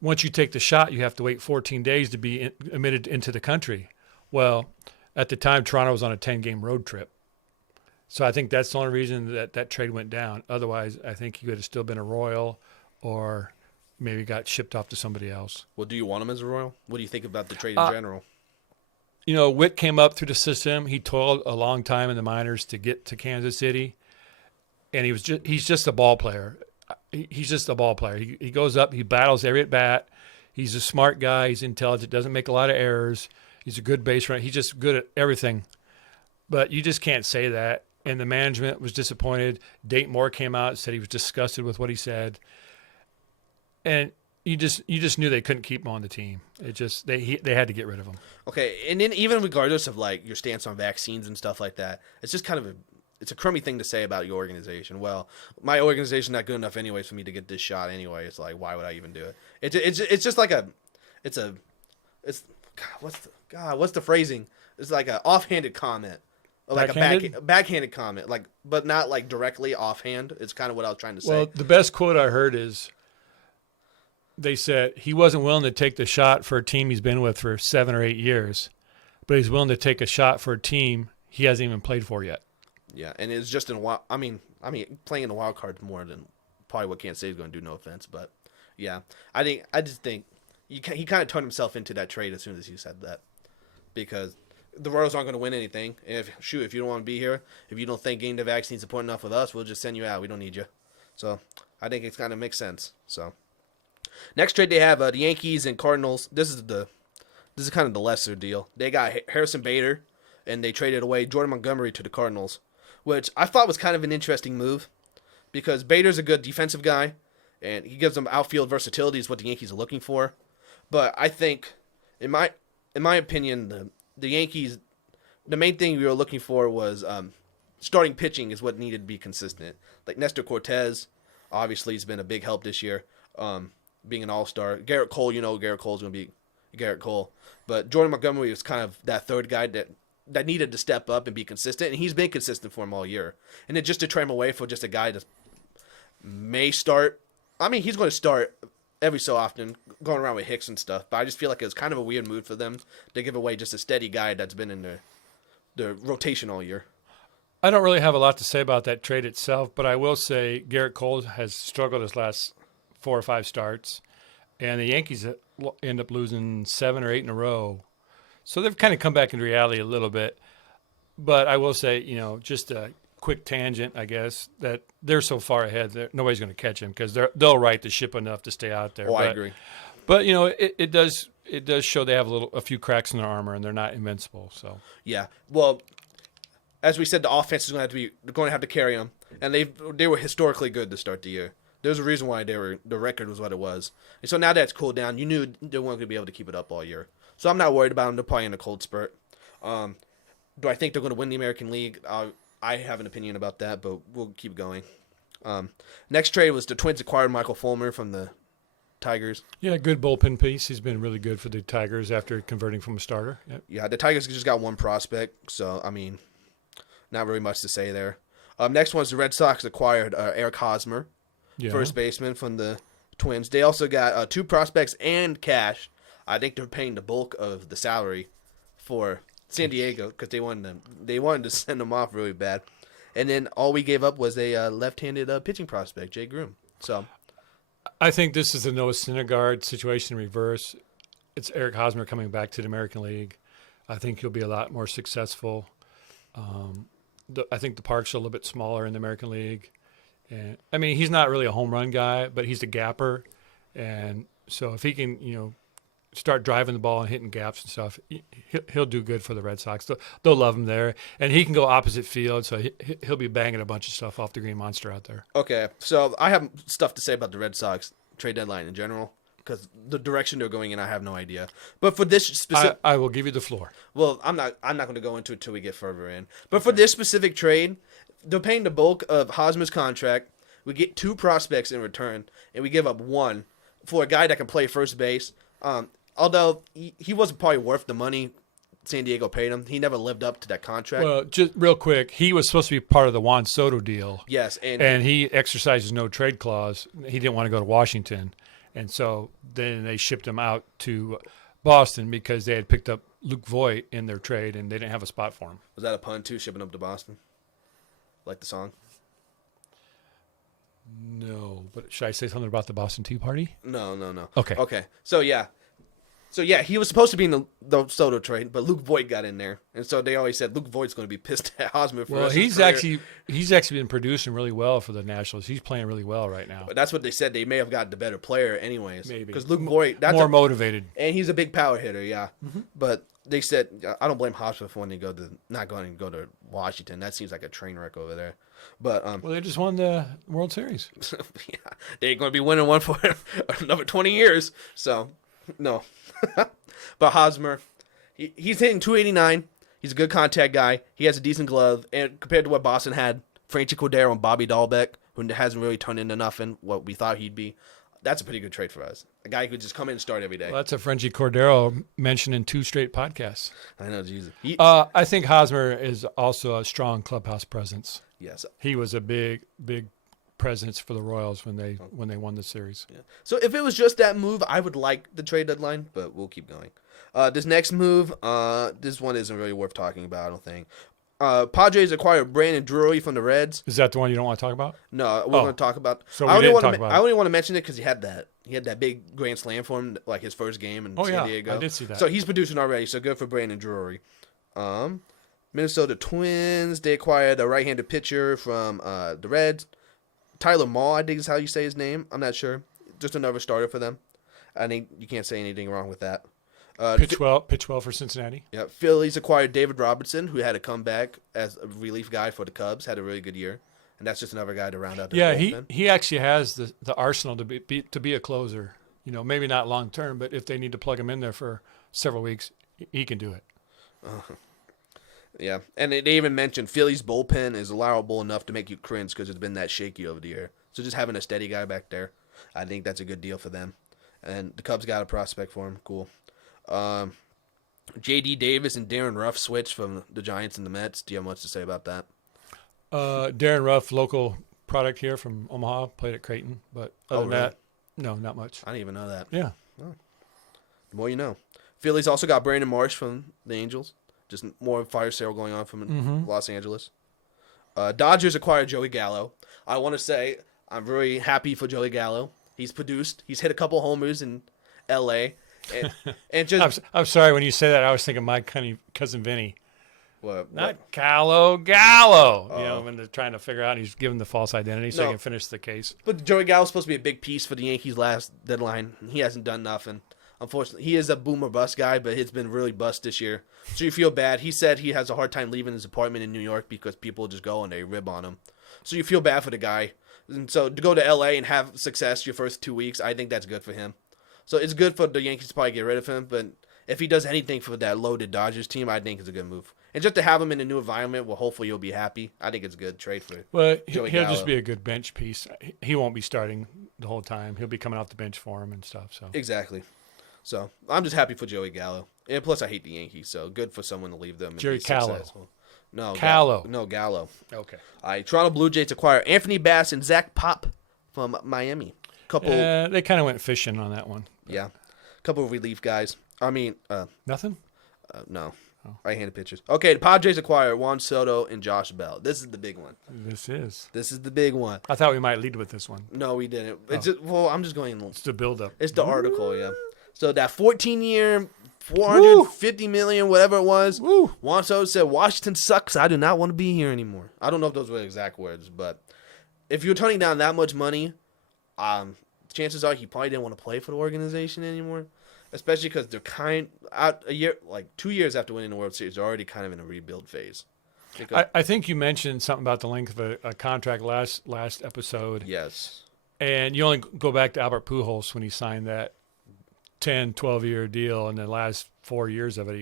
once you take the shot, you have to wait 14 days to be admitted into the country. Well, at the time, Toronto was on a 10-game road trip. So I think that's the only reason that trade went down. Otherwise, I think he could have still been a Royal or maybe got shipped off to somebody else. Well, do you want him as a Royal? What do you think about the trade in general? Witt came up through the system. He toiled a long time in the minors to get to Kansas City. And he's just a ball player. He's just a ball player. He goes up, he battles every at bat. He's a smart guy. He's intelligent, doesn't make a lot of errors. He's a good base runner. He's just good at everything. But you just can't say that. And the management was disappointed. Dayton Moore came out and said he was disgusted with what he said. And you just knew they couldn't keep him on the team. It just they had to get rid of him. Okay, and then even regardless of like your stance on vaccines and stuff like that, it's just kind of it's a crummy thing to say about your organization. Well, my organization's not good enough anyways for me to get this shot anyway. It's like, why would I even do it? It's just like what's the phrasing? It's like an offhanded comment. Or like a backhanded comment, like, but not like directly offhand. It's kind of what I was trying to say. Well, the best quote I heard is they said he wasn't willing to take the shot for a team he's been with for 7 or 8 years, but he's willing to take a shot for a team he hasn't even played for yet. Yeah, and it's just in wild. I mean, playing in the wild card more than probably what Kansas City is going to do. No offense, but yeah, I just think he kind of turned himself into that trade as soon as he said that, because the Royals aren't going to win anything. If you don't want to be here, if you don't think getting the vaccine's important enough with us, we'll just send you out. We don't need you. So I think it kind of makes sense. So next trade they have the Yankees and Cardinals. This is kind of the lesser deal. They got Harrison Bader, and they traded away Jordan Montgomery to the Cardinals, which I thought was kind of an interesting move because Bader's a good defensive guy, and he gives them outfield versatility is what the Yankees are looking for. But I think, in my opinion, the Yankees, the main thing we were looking for was starting pitching is what needed to be consistent. Like Nestor Cortez, obviously, has been a big help this year, being an all-star. Garrett Cole, Garrett Cole's going to be Garrett Cole. But Jordan Montgomery was kind of that third guy that needed to step up and be consistent, and he's been consistent for him all year. And then just to trade him away for just a guy that may start, I mean, he's going to start every so often, going around with Hicks and stuff, but I just feel like it was kind of a weird move for them to give away just a steady guy that's been in the rotation all year. I don't really have a lot to say about that trade itself, but I will say Garrett Cole has struggled his last 4 or 5 starts, and the Yankees end up losing 7 or 8 in a row. So they've kind of come back into reality a little bit. But I will say, just a quick tangent, I guess, that they're so far ahead that nobody's going to catch them because they'll right the ship enough to stay out there. I agree. But it does show they have a few cracks in their armor and they're not invincible. So yeah, well, as we said, the offense is going to have to carry them, and they were historically good to start the year. There's a reason why the record was what it was. And so now that it's cooled down, you knew they weren't going to be able to keep it up all year. So I'm not worried about them. They're probably in a cold spurt. Do I think they're going to win the American League? I have an opinion about that, but we'll keep going. Next trade was the Twins acquired Michael Fulmer from the Tigers. Yeah, good bullpen piece. He's been really good for the Tigers after converting from a starter. Yep. Yeah, the Tigers just got one prospect, so, I mean, not really much to say there. Next one was the Red Sox acquired Eric Hosmer, first baseman from the Twins. They also got 2 prospects and cash. I think they're paying the bulk of the salary for San Diego because they wanted to send them off really bad. And then all we gave up was a left-handed pitching prospect, Jay Groom. So I think this is a Noah Syndergaard situation in reverse. It's Eric Hosmer coming back to the American League. I think he'll be a lot more successful. I think the park's a little bit smaller in the American League. And I mean, he's not really a home run guy, but he's a gapper. And so if he can, start driving the ball and hitting gaps and stuff, he'll do good for the Red Sox. They'll love him there. And he can go opposite field, so he'll be banging a bunch of stuff off the Green Monster out there. Okay, so I have stuff to say about the Red Sox trade deadline in general because the direction they're going in, I have no idea. But for this specific... I will give you the floor. Well, I'm not going to go into it until we get further in. But for this specific trade, they're paying the bulk of Hosmer's contract. We get 2 prospects in return, and we give up 1 for a guy that can play first base. Although he wasn't probably worth the money San Diego paid him, he never lived up to that contract. Well, just real quick, he was supposed to be part of the Juan Soto deal. Yes. And he exercised his no-trade clause. He didn't want to go to Washington. And so then they shipped him out to Boston because they had picked up Luke Voigt in their trade, and they didn't have a spot for him. Was that a pun too? Shipping up to Boston, like the song? No, but should I say something about the Boston Tea Party? No. Okay. Okay. So yeah, he was supposed to be in the Soto trade, but Luke Voigt got in there, and so they always said Luke Voigt's going to be pissed at Hosmer for. Well, his career. he's actually been producing really well for the Nationals. He's playing really well right now. But that's what they said. They may have got the better player, anyways. Maybe because Luke Voigt, that's more motivated, and he's a big power hitter. Yeah, but they said I don't blame Hosmer for when not going to go to Washington. That seems like a train wreck over there. But well, they just won the World Series. yeah, they ain't going to be winning one for another 20 years. So no. But Hosmer, he's hitting 289. He's a good contact guy. He has a decent glove. And compared to what Boston had, Franchi Cordero and Bobby Dahlbeck, who hasn't really turned into nothing, what we thought he'd be, that's a pretty good trade for us. A guy who could just come in and start every day. Well, that's a Franchi Cordero mentioned in 2 straight podcasts. I know, Jesus. I think Hosmer is also a strong clubhouse presence. Yes. He was a big presence for the Royals when they won the series. Yeah. So if it was just that move, I would like the trade deadline, but we'll keep going. This next move, this one isn't really worth talking about, I don't think. Padres acquired Brandon Drury from the Reds. Is that the one you don't want to talk about? No, we're going to talk about. So I only want to mention it because he had that big grand slam for him, like his first game in San Diego. I did see that. So he's producing already. So good for Brandon Drury. Minnesota Twins, they acquired a right-handed pitcher from the Reds. Tyler Maul, I think is how you say his name. I'm not sure. Just another starter for them. I think you can't say anything wrong with that. Pitch well for Cincinnati. Yeah, Phillies acquired David Robertson, who had a comeback as a relief guy for the Cubs. Had a really good year, and that's just another guy to round out. He actually has the arsenal to be a closer. You know, maybe not long term, but if they need to plug him in there for several weeks, he can do it. Yeah, and they even mentioned Philly's bullpen is allowable enough to make you cringe because it's been that shaky over the year. So just having a steady guy back there, I think that's a good deal for them. And the Cubs got a prospect for him. Cool. J.D. Davis and Darren Ruff switched from the Giants and the Mets. Do you have much to say about that? Darren Ruff, local product here from Omaha, played at Creighton. But other than really? that, no, not much. I didn't even know that. Yeah. Oh. The more you know. Phillies also got Brandon Marsh from the Angels. Just more fire sale going on from Los Angeles. Dodgers acquired Joey Gallo. I want to say I'm very happy for Joey Gallo. He's produced. He's hit a couple homers in L.A. And just I'm sorry, when you say that, I was thinking my cousin Vinny. What? Not Gallo. You know, when they're trying to figure out, he's given the false identity so he can finish the case. But Joey Gallo's supposed to be a big piece for the Yankees last deadline. He hasn't done nothing. Unfortunately, he is a boomer bust guy, but he's been really bust this year. So you feel bad. He said he has a hard time leaving his apartment in New York because people just go and they rib on him. So you feel bad for the guy. And so to go to L.A. and have success your first 2 weeks, I think that's good for him. So it's good for the Yankees to probably get rid of him, but if he does anything for that loaded Dodgers team, I think it's a good move. And just to have him in a new environment, well, hopefully you'll be happy. I think it's a good trade for he'll just be a good bench piece. He won't be starting the whole time. He'll be coming off the bench for him and stuff. So exactly. So I'm just happy for Joey Gallo. And plus, I hate the Yankees, so good for someone to leave them. And Jerry be Callow. Successful. No, Callow. Gallo. Okay. All right, Toronto Blue Jays acquire Anthony Bass and Zach Pop from Miami. They kind of went fishing on that one. Yeah. Couple of relief guys. I mean, nothing? No. Oh. Right-handed pitchers. Okay, the Padres acquire Juan Soto and Josh Bell. This is the big one. This is the big one. I thought we might lead with this one. No, we didn't. It's just, well, I'm just going. It's the build-up. It's the article, yeah. So that 14-year, $450 million, whatever it was. Woo. Juan Soto said, "Washington sucks. I do not want to be here anymore." I don't know if those were the exact words, but if you're turning down that much money, chances are he probably didn't want to play for the organization anymore. Especially because they're a year, like 2 years after winning the World Series, they're already kind of in a rebuild phase. I think you mentioned something about the length of a contract last episode. Yes. And you only go back to Albert Pujols when he signed that 10, 12-year deal, and the last 4 years of it,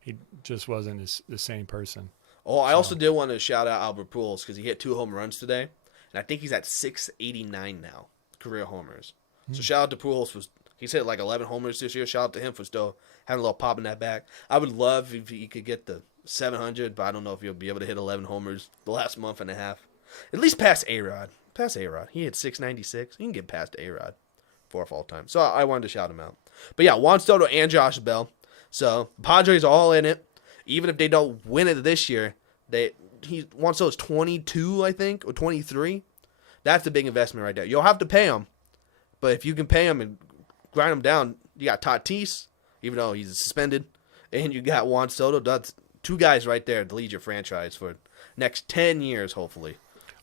he just wasn't the same person. Oh, I also did want to shout out Albert Pujols because he hit 2 home runs today, and I think he's at 689 now, career homers. So shout out to Pujols. He's hit like 11 homers this year. Shout out to him for still having a little pop in that back. I would love if he could get the 700, but I don't know if he'll be able to hit 11 homers the last month and a half. At least past A-Rod. He hit 696. You can get past A-Rod 4th all time. So I wanted to shout him out. But yeah, Juan Soto and Josh Bell. So Padres are all in it. Even if they don't win it this year, Juan Soto's 22, I think, or 23. That's a big investment right there. You'll have to pay him, but if you can pay him and grind him down, you got Tatis, even though he's suspended, and you got Juan Soto. That's 2 guys right there to lead your franchise for next 10 years, hopefully.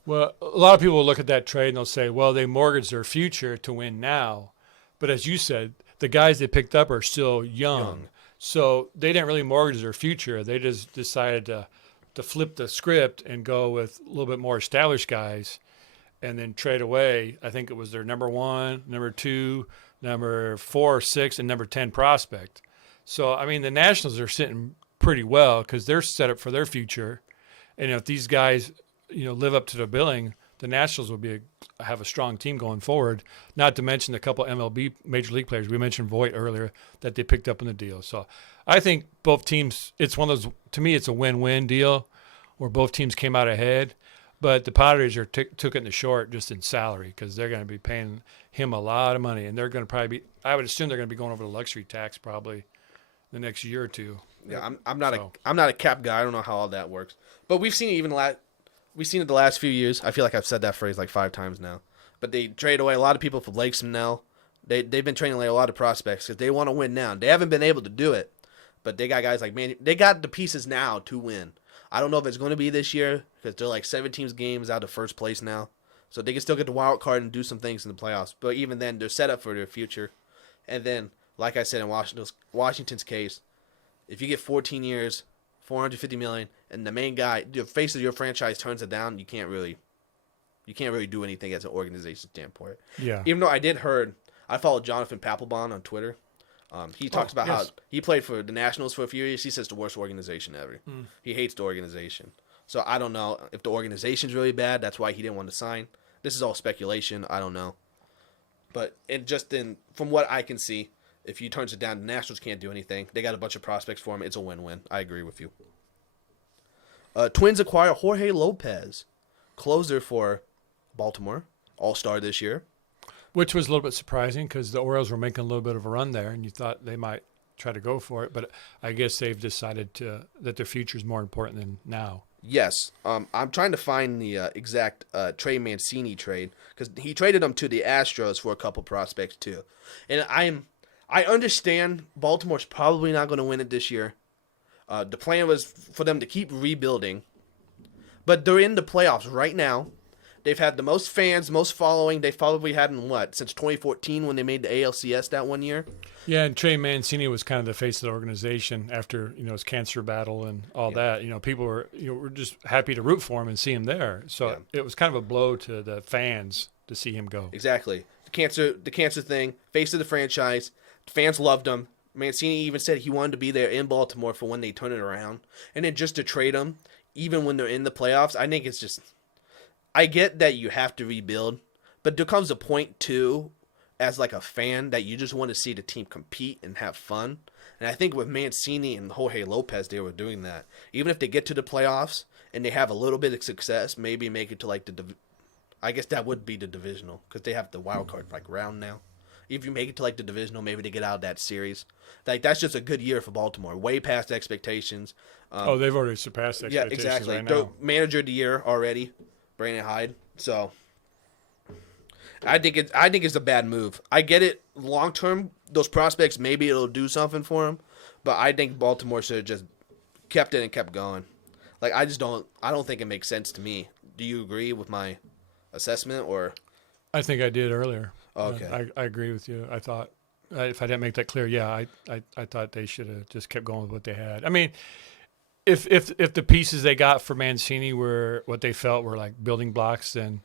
Well, a lot of people will look at that trade and they'll say, well, they mortgaged their future to win now. But as you said, the guys they picked up are still young. So they didn't really mortgage their future. They just decided to flip the script and go with a little bit more established guys and then trade away. I think it was their number 1, number 2, number 4 or 6, and number 10 prospect. So, I mean, the Nationals are sitting pretty well because they're set up for their future. And if these guys, live up to the billing, the Nationals will have a strong team going forward, not to mention a couple MLB Major League players. We mentioned Voit earlier that they picked up in the deal. So I think both teams, it's one of those, to me, it's a win-win deal where both teams came out ahead. But the Padres took it in the short just in salary because they're going to be paying him a lot of money. And they're going to probably be, I would assume they're going to be going over the luxury tax probably the next year or two. Yeah, I'm not a cap guy. I don't know how all that works. But we've seen it the last few years. I feel like I've said that phrase like 5 times now. But they trade away a lot of people for Blake Snell. They've been trading away a lot of prospects because they want to win now. They haven't been able to do it, but they got guys like they got the pieces now to win. I don't know if it's going to be this year because they're like 17 games out of first place now, so they can still get the wild card and do some things in the playoffs. But even then, they're set up for their future. And then, like I said in Washington's case, if you get 14 years, $450 million, and the main guy, the face of your franchise, turns it down, you can't really do anything as an organization standpoint. Yeah. Even though I followed Jonathan Papelbon on Twitter. He talks about how he played for the Nationals for a few years. He says the worst organization ever. He hates the organization. So I don't know if the organization's really bad. That's why he didn't want to sign. This is all speculation. I don't know. But from what I can see, if he turns it down, the Nationals can't do anything. They got a bunch of prospects for him. It's a win-win. I agree with you. Twins acquire Jorge Lopez, closer for Baltimore, all-star this year. Which was a little bit surprising because the Orioles were making a little bit of a run there, and you thought they might try to go for it. But I guess they've decided that their future is more important than now. Yes. I'm trying to find the exact Trey Mancini trade because he traded them to the Astros for a couple prospects too. And I understand Baltimore's probably not going to win it this year. The plan was for them to keep rebuilding. But they're in the playoffs right now. They've had the most fans, most following they've probably had in since 2014 when they made the ALCS that one year. Yeah, and Trey Mancini was kind of the face of the organization after his cancer battle and all that. People were were just happy to root for him and see him there. So it was kind of a blow to the fans to see him go. Exactly. The cancer thing, face of the franchise. Fans loved him. Mancini even said he wanted to be there in Baltimore for when they turn it around. And then just to trade him, even when they're in the playoffs, I think it's just... I get that you have to rebuild, but there comes a point, too, as like a fan, that you just want to see the team compete and have fun. And I think with Mancini and Jorge Lopez, they were doing that. Even if they get to the playoffs and they have a little bit of success, maybe make it to like I guess that would be the divisional, because they have the wild card round now. If you make it to like the divisional, maybe they get out of that series. That's just a good year for Baltimore, way past expectations. They've already surpassed expectations. Yeah, exactly. Right now. Manager of the year already, Brandon Hyde. So I think it's a bad move. I get it long term. Those prospects, maybe it'll do something for them, but I think Baltimore should have just kept it and kept going. I don't think it makes sense to me. Do you agree with my assessment, or? I think I did earlier. Okay. I agree with you. I thought, if I didn't make that clear, I thought they should have just kept going with what they had. I mean, if the pieces they got for Mancini were what they felt were like building blocks, then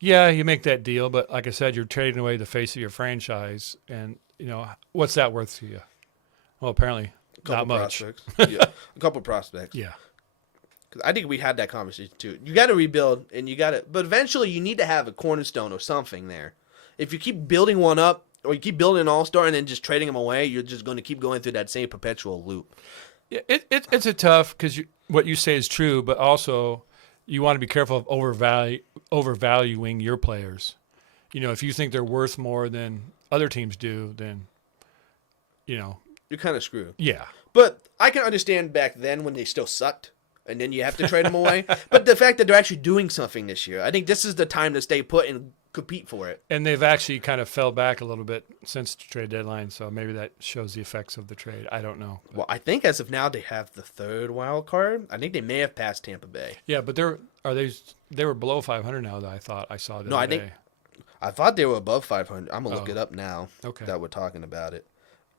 yeah, you make that deal. But like I said, you're trading away the face of your franchise, and what's that worth to you? Well, apparently not much. Yeah, a couple prospects. Yeah. I think we had that conversation too. You got to rebuild, but eventually you need to have a cornerstone or something there. If you keep building one up, or you keep building an all-star and then just trading them away, you're just going to keep going through that same perpetual loop. Yeah, it's a tough, because what you say is true, but also you want to be careful of overvaluing your players. if you think they're worth more than other teams do, then, You're kind of screwed. yeah. But I can understand back then when they still sucked, and then you have to trade them away. But the fact that they're actually doing something this year, I think this is the time to stay put and compete for it. And they've actually kind of fell back a little bit since the trade deadline, so maybe that shows the effects of the trade. I don't know. Well, I think as of now they have the third wild card. I think they may have passed Tampa Bay. Yeah, but they were below 500 now. That I thought I saw. I thought they were above 500. I'm gonna look it up now. Okay. That we're talking about it.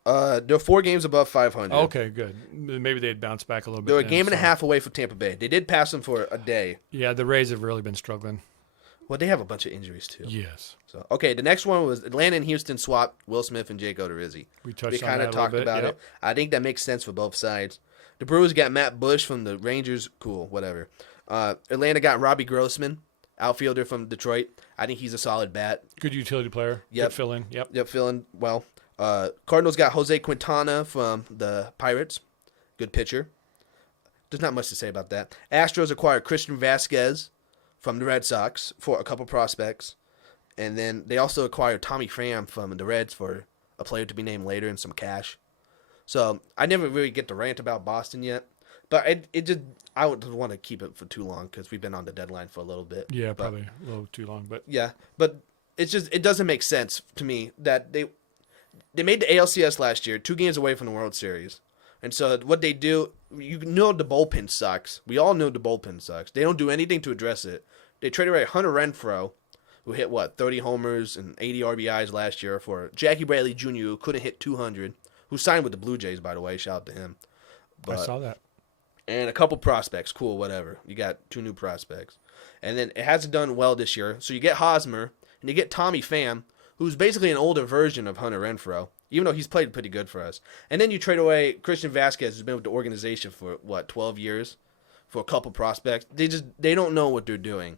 They're 4 games above 500. Okay, good. Maybe they'd bounce back a little bit. They're a game and a half away from Tampa Bay. They did pass them for a day. Yeah, the Rays have really been struggling. Well, they have a bunch of injuries too. Yes. So okay, the next one was Atlanta and Houston swapped Will Smith and Jake Odorizzi. We touched We on kind that of a little talked bit. about Yep. it. I think that makes sense for both sides. The Brewers got Matt Bush from the Rangers. Cool, whatever. Atlanta got Robbie Grossman, outfielder from Detroit. I think he's a solid bat. Good utility player. Yep. Good fill in. Yep. Yep, feeling well. Cardinals got Jose Quintana from the Pirates. Good pitcher. There's not much to say about that. Astros acquired Christian Vasquez from the Red Sox for a couple prospects. And then they also acquired Tommy Pham from the Reds for a player to be named later and some cash. So I never really get to rant about Boston yet. But I would want to keep it for too long because we've been on the deadline for a little bit. Yeah, probably a little too long. But yeah, but it doesn't make sense to me that they made the ALCS last year, 2 games away from the World Series. And so what they do, the bullpen sucks. We all know the bullpen sucks. They don't do anything to address it. They traded away Hunter Renfroe, who hit, 30 homers and 80 RBIs last year, for Jackie Bradley Jr., who couldn't hit 200, who signed with the Blue Jays, by the way. Shout out to him. I saw that. And a couple prospects. Cool, whatever. You got 2 new prospects. And then it hasn't done well this year. So you get Hosmer, and you get Tommy Pham, who's basically an older version of Hunter Renfroe, even though he's played pretty good for us. And then you trade away Christian Vasquez, who's been with the organization for, 12 years, for a couple prospects. They don't know what they're doing.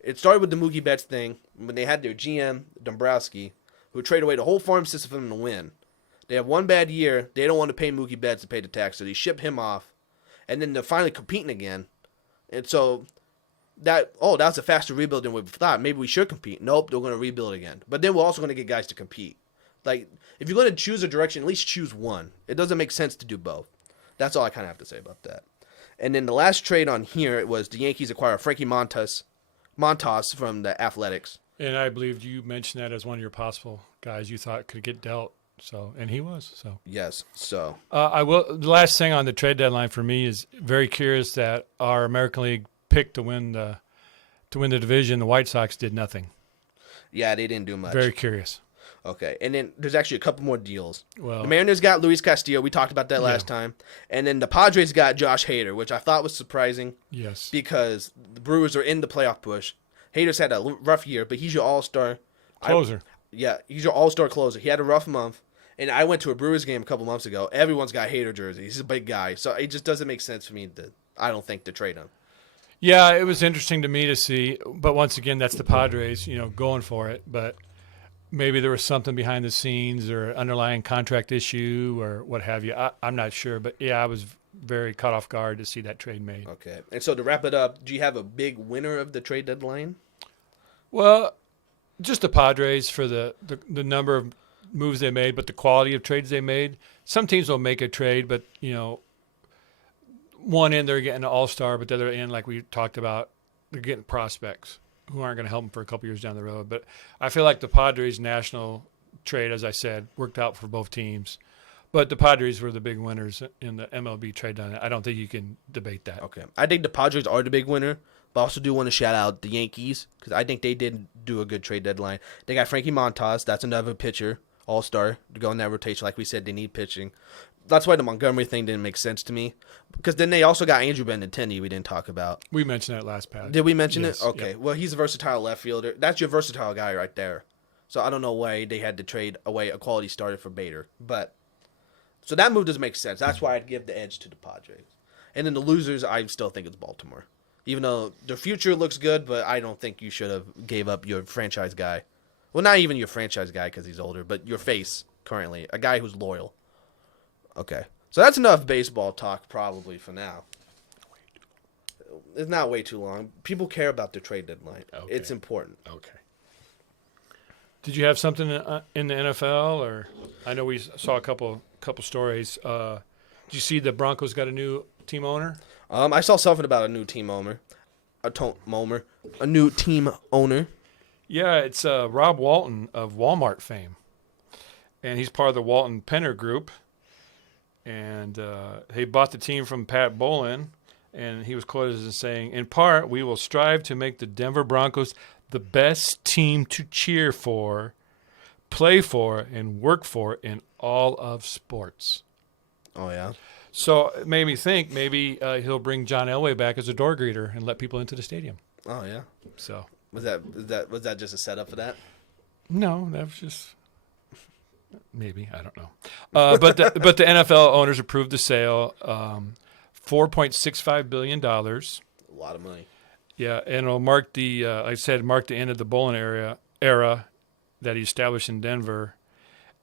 It started with the Mookie Betts thing when they had their GM, Dombrowski, who traded away the whole farm system for them to win. They have one bad year. They don't want to pay Mookie Betts to pay the tax, so they ship him off. And then they're finally competing again. And so that was a faster rebuild than we thought. Maybe we should compete. Nope, they're going to rebuild again. But then we're also going to get guys to compete. Like, if you're going to choose a direction, at least choose one. It doesn't make sense to do both. That's all I kind of have to say about that. And then the last trade on here, it was the Yankees acquire Frankie Montas from the Athletics. And I believe you mentioned that as one of your possible guys you thought could get dealt. So, and he was. So yes. So I will. The last thing on the trade deadline for me is very curious that our American League pick to win the division, the White Sox did nothing. Yeah, they didn't do much. Very curious. Okay, and then there's actually a couple more deals. Well, the Mariners got Luis Castillo. We talked about that last time. And then the Padres got Josh Hader, which I thought was surprising. Yes. Because the Brewers are in the playoff push. Hader's had a rough year, but he's your all-star closer. He's your all-star closer. He had a rough month. And I went to a Brewers game a couple months ago. Everyone's got Hader jerseys. He's a big guy. So it just doesn't make sense for me to trade him. Yeah, it was interesting to me to see. But once again, that's the Padres, going for it. But maybe there was something behind the scenes or underlying contract issue or what have you. I'm not sure. But, yeah, I was very caught off guard to see that trade made. Okay. And so to wrap it up, do you have a big winner of the trade deadline? Well, just the Padres for the number of moves they made, but the quality of trades they made. Some teams will make a trade, but, one end they're getting an all-star, but the other end, like we talked about, they're getting prospects who aren't going to help them for a couple years down the road. But I feel like the Padres national trade, as I said, worked out for both teams. But the Padres were the big winners in the MLB trade deadline. I don't think you can debate that. Okay. I think the Padres are the big winner, but I also do want to shout out the Yankees because I think they did do a good trade deadline. They got Frankie Montas. That's another pitcher, all-star, to go in that rotation. Like we said, they need pitching. That's why the Montgomery thing didn't make sense to me. Because then they also got Andrew Benintendi we didn't talk about. We mentioned that last pad. Did we mention Yes, it? Okay. Yep. Well, he's a versatile left fielder. That's your versatile guy right there. So I don't know why they had to trade away a quality starter for Bader. So that move doesn't make sense. That's why I'd give the edge to the Padres. And then the losers, I still think it's Baltimore. Even though their future looks good, but I don't think you should have gave up your franchise guy. Well, not even your franchise guy because he's older, but your face currently. A guy who's loyal. Okay. So that's enough baseball talk probably for now. It's not way too long. People care about the trade deadline. Okay. It's important. Okay. Did you have something in the NFL, or I know we saw a couple stories. Did you see the Broncos got a new team owner? I saw something about a new team owner, a new team owner. Yeah, it's Rob Walton of Walmart fame, and he's part of the Walton Penner Group. And he bought the team from Pat Bowlen, and he was quoted as saying, "In part, we will strive to make the Denver Broncos the best team to cheer for, play for, and work for in all of sports." Oh yeah. So it made me think maybe he'll bring John Elway back as a door greeter and let people into the stadium. Oh yeah. So Was that just a setup for that? no, that was just maybe, I don't know. But the NFL owners approved the sale, $4.65 billion. A lot of money. Yeah, and it'll mark like I said, mark the end of the Bowlen era that he established in Denver,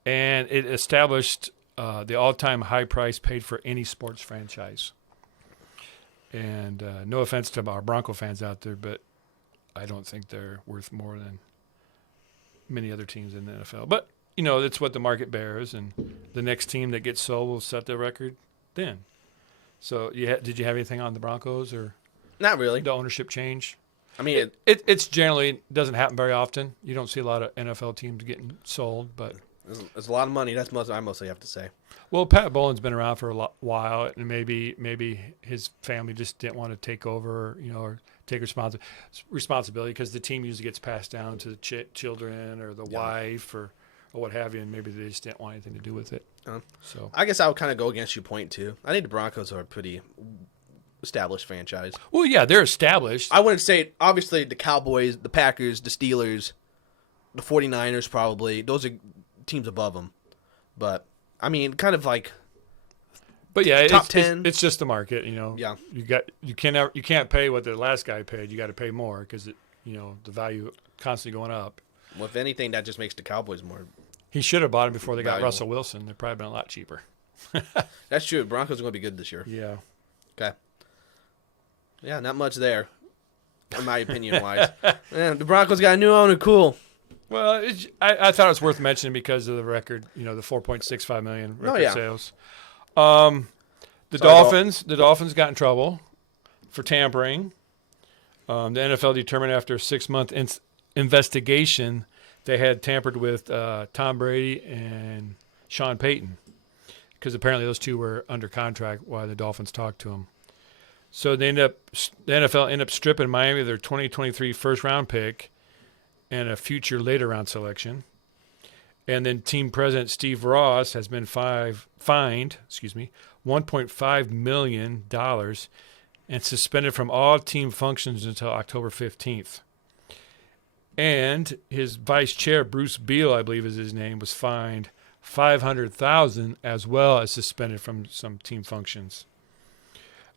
and it established the all-time high price paid for any sports franchise. And no offense to our Bronco fans out there, but I don't think they're worth more than many other teams in the NFL. But it's what the market bears, and the next team that gets sold will set the record then. So, did you have anything on the Broncos or Not really. the ownership change? I mean, It's generally doesn't happen very often. You don't see a lot of NFL teams getting sold, but it's a lot of money. That's what I mostly have to say. well, Pat Bowlen's been around for a while, and maybe his family just didn't want to take over, or take responsibility because the team usually gets passed down to the children or the wife or what have you, and maybe they just didn't want anything to do with it. So I guess I would kind of go against your point too. I think the Broncos are a pretty established franchise. well, yeah, they're established. I wouldn't say, obviously, the Cowboys, the Packers, the Steelers, the 49ers probably. Those are teams above them. But, I mean, kind of like But yeah, top 10. It's just the market, Yeah. You can't pay what the last guy paid. You got to pay more because the value constantly going up. Well, if anything, that just makes the Cowboys more. He should have bought him before they got Valuable. Russell Wilson. They'd probably been a lot cheaper. That's true. Broncos are going to be good this year. Yeah. Okay. Yeah, not much there, in my opinion-wise. Man, the Broncos got a new owner. Cool. Well, I thought it was worth mentioning because of the record, the 4.65 million record sales. The Dolphins got in trouble for tampering. The NFL determined after a 6-month investigation they had tampered with Tom Brady and Sean Payton because apparently those two were under contract while the Dolphins talked to them. So the NFL ended up stripping Miami of their 2023 first-round pick and a future later-round selection. And then team president Steve Ross has been fined $1.5 million and suspended from all team functions until October 15th. And his vice chair, Bruce Beal, I believe is his name, was fined $500,000 as well as suspended from some team functions.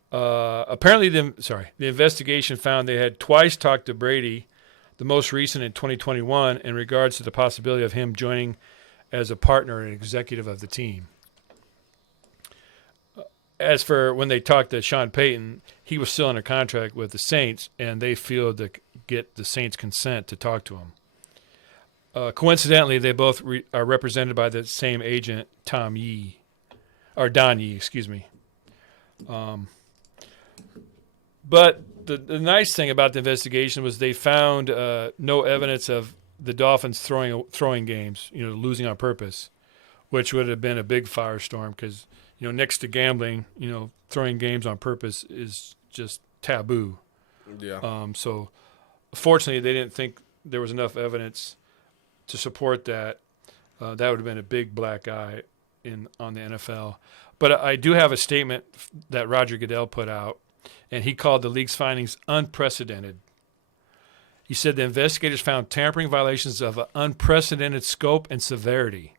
Apparently, the investigation found they had twice talked to Brady, the most recent in 2021, in regards to the possibility of him joining as a partner and executive of the team. As for when they talked to Sean Payton, he was still under contract with the Saints, and they failed to get the Saints' consent to talk to him. Coincidentally, they both are represented by the same agent, Don Yee, excuse me. But the nice thing about the investigation was they found no evidence of the Dolphins throwing games, losing on purpose, which would have been a big firestorm because, next to gambling, throwing games on purpose is just taboo. Yeah. So fortunately, they didn't think there was enough evidence to support that. That would have been a big black eye on the NFL. But I do have a statement that Roger Goodell put out, and he called the league's findings unprecedented. He said the investigators found tampering violations of an unprecedented scope and severity.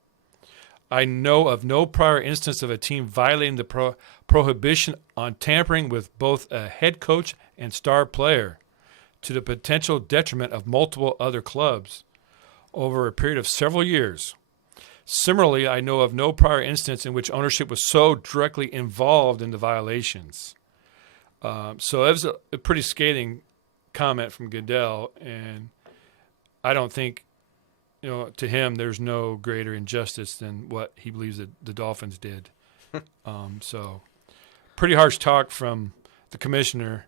I know of no prior instance of a team violating the prohibition on tampering with both a head coach and star player to the potential detriment of multiple other clubs over a period of several years. Similarly, I know of no prior instance in which ownership was so directly involved in the violations. So it was a pretty scathing comment from Goodell, and I don't think to him, there's no greater injustice than what he believes that the Dolphins did. So pretty harsh talk from the commissioner,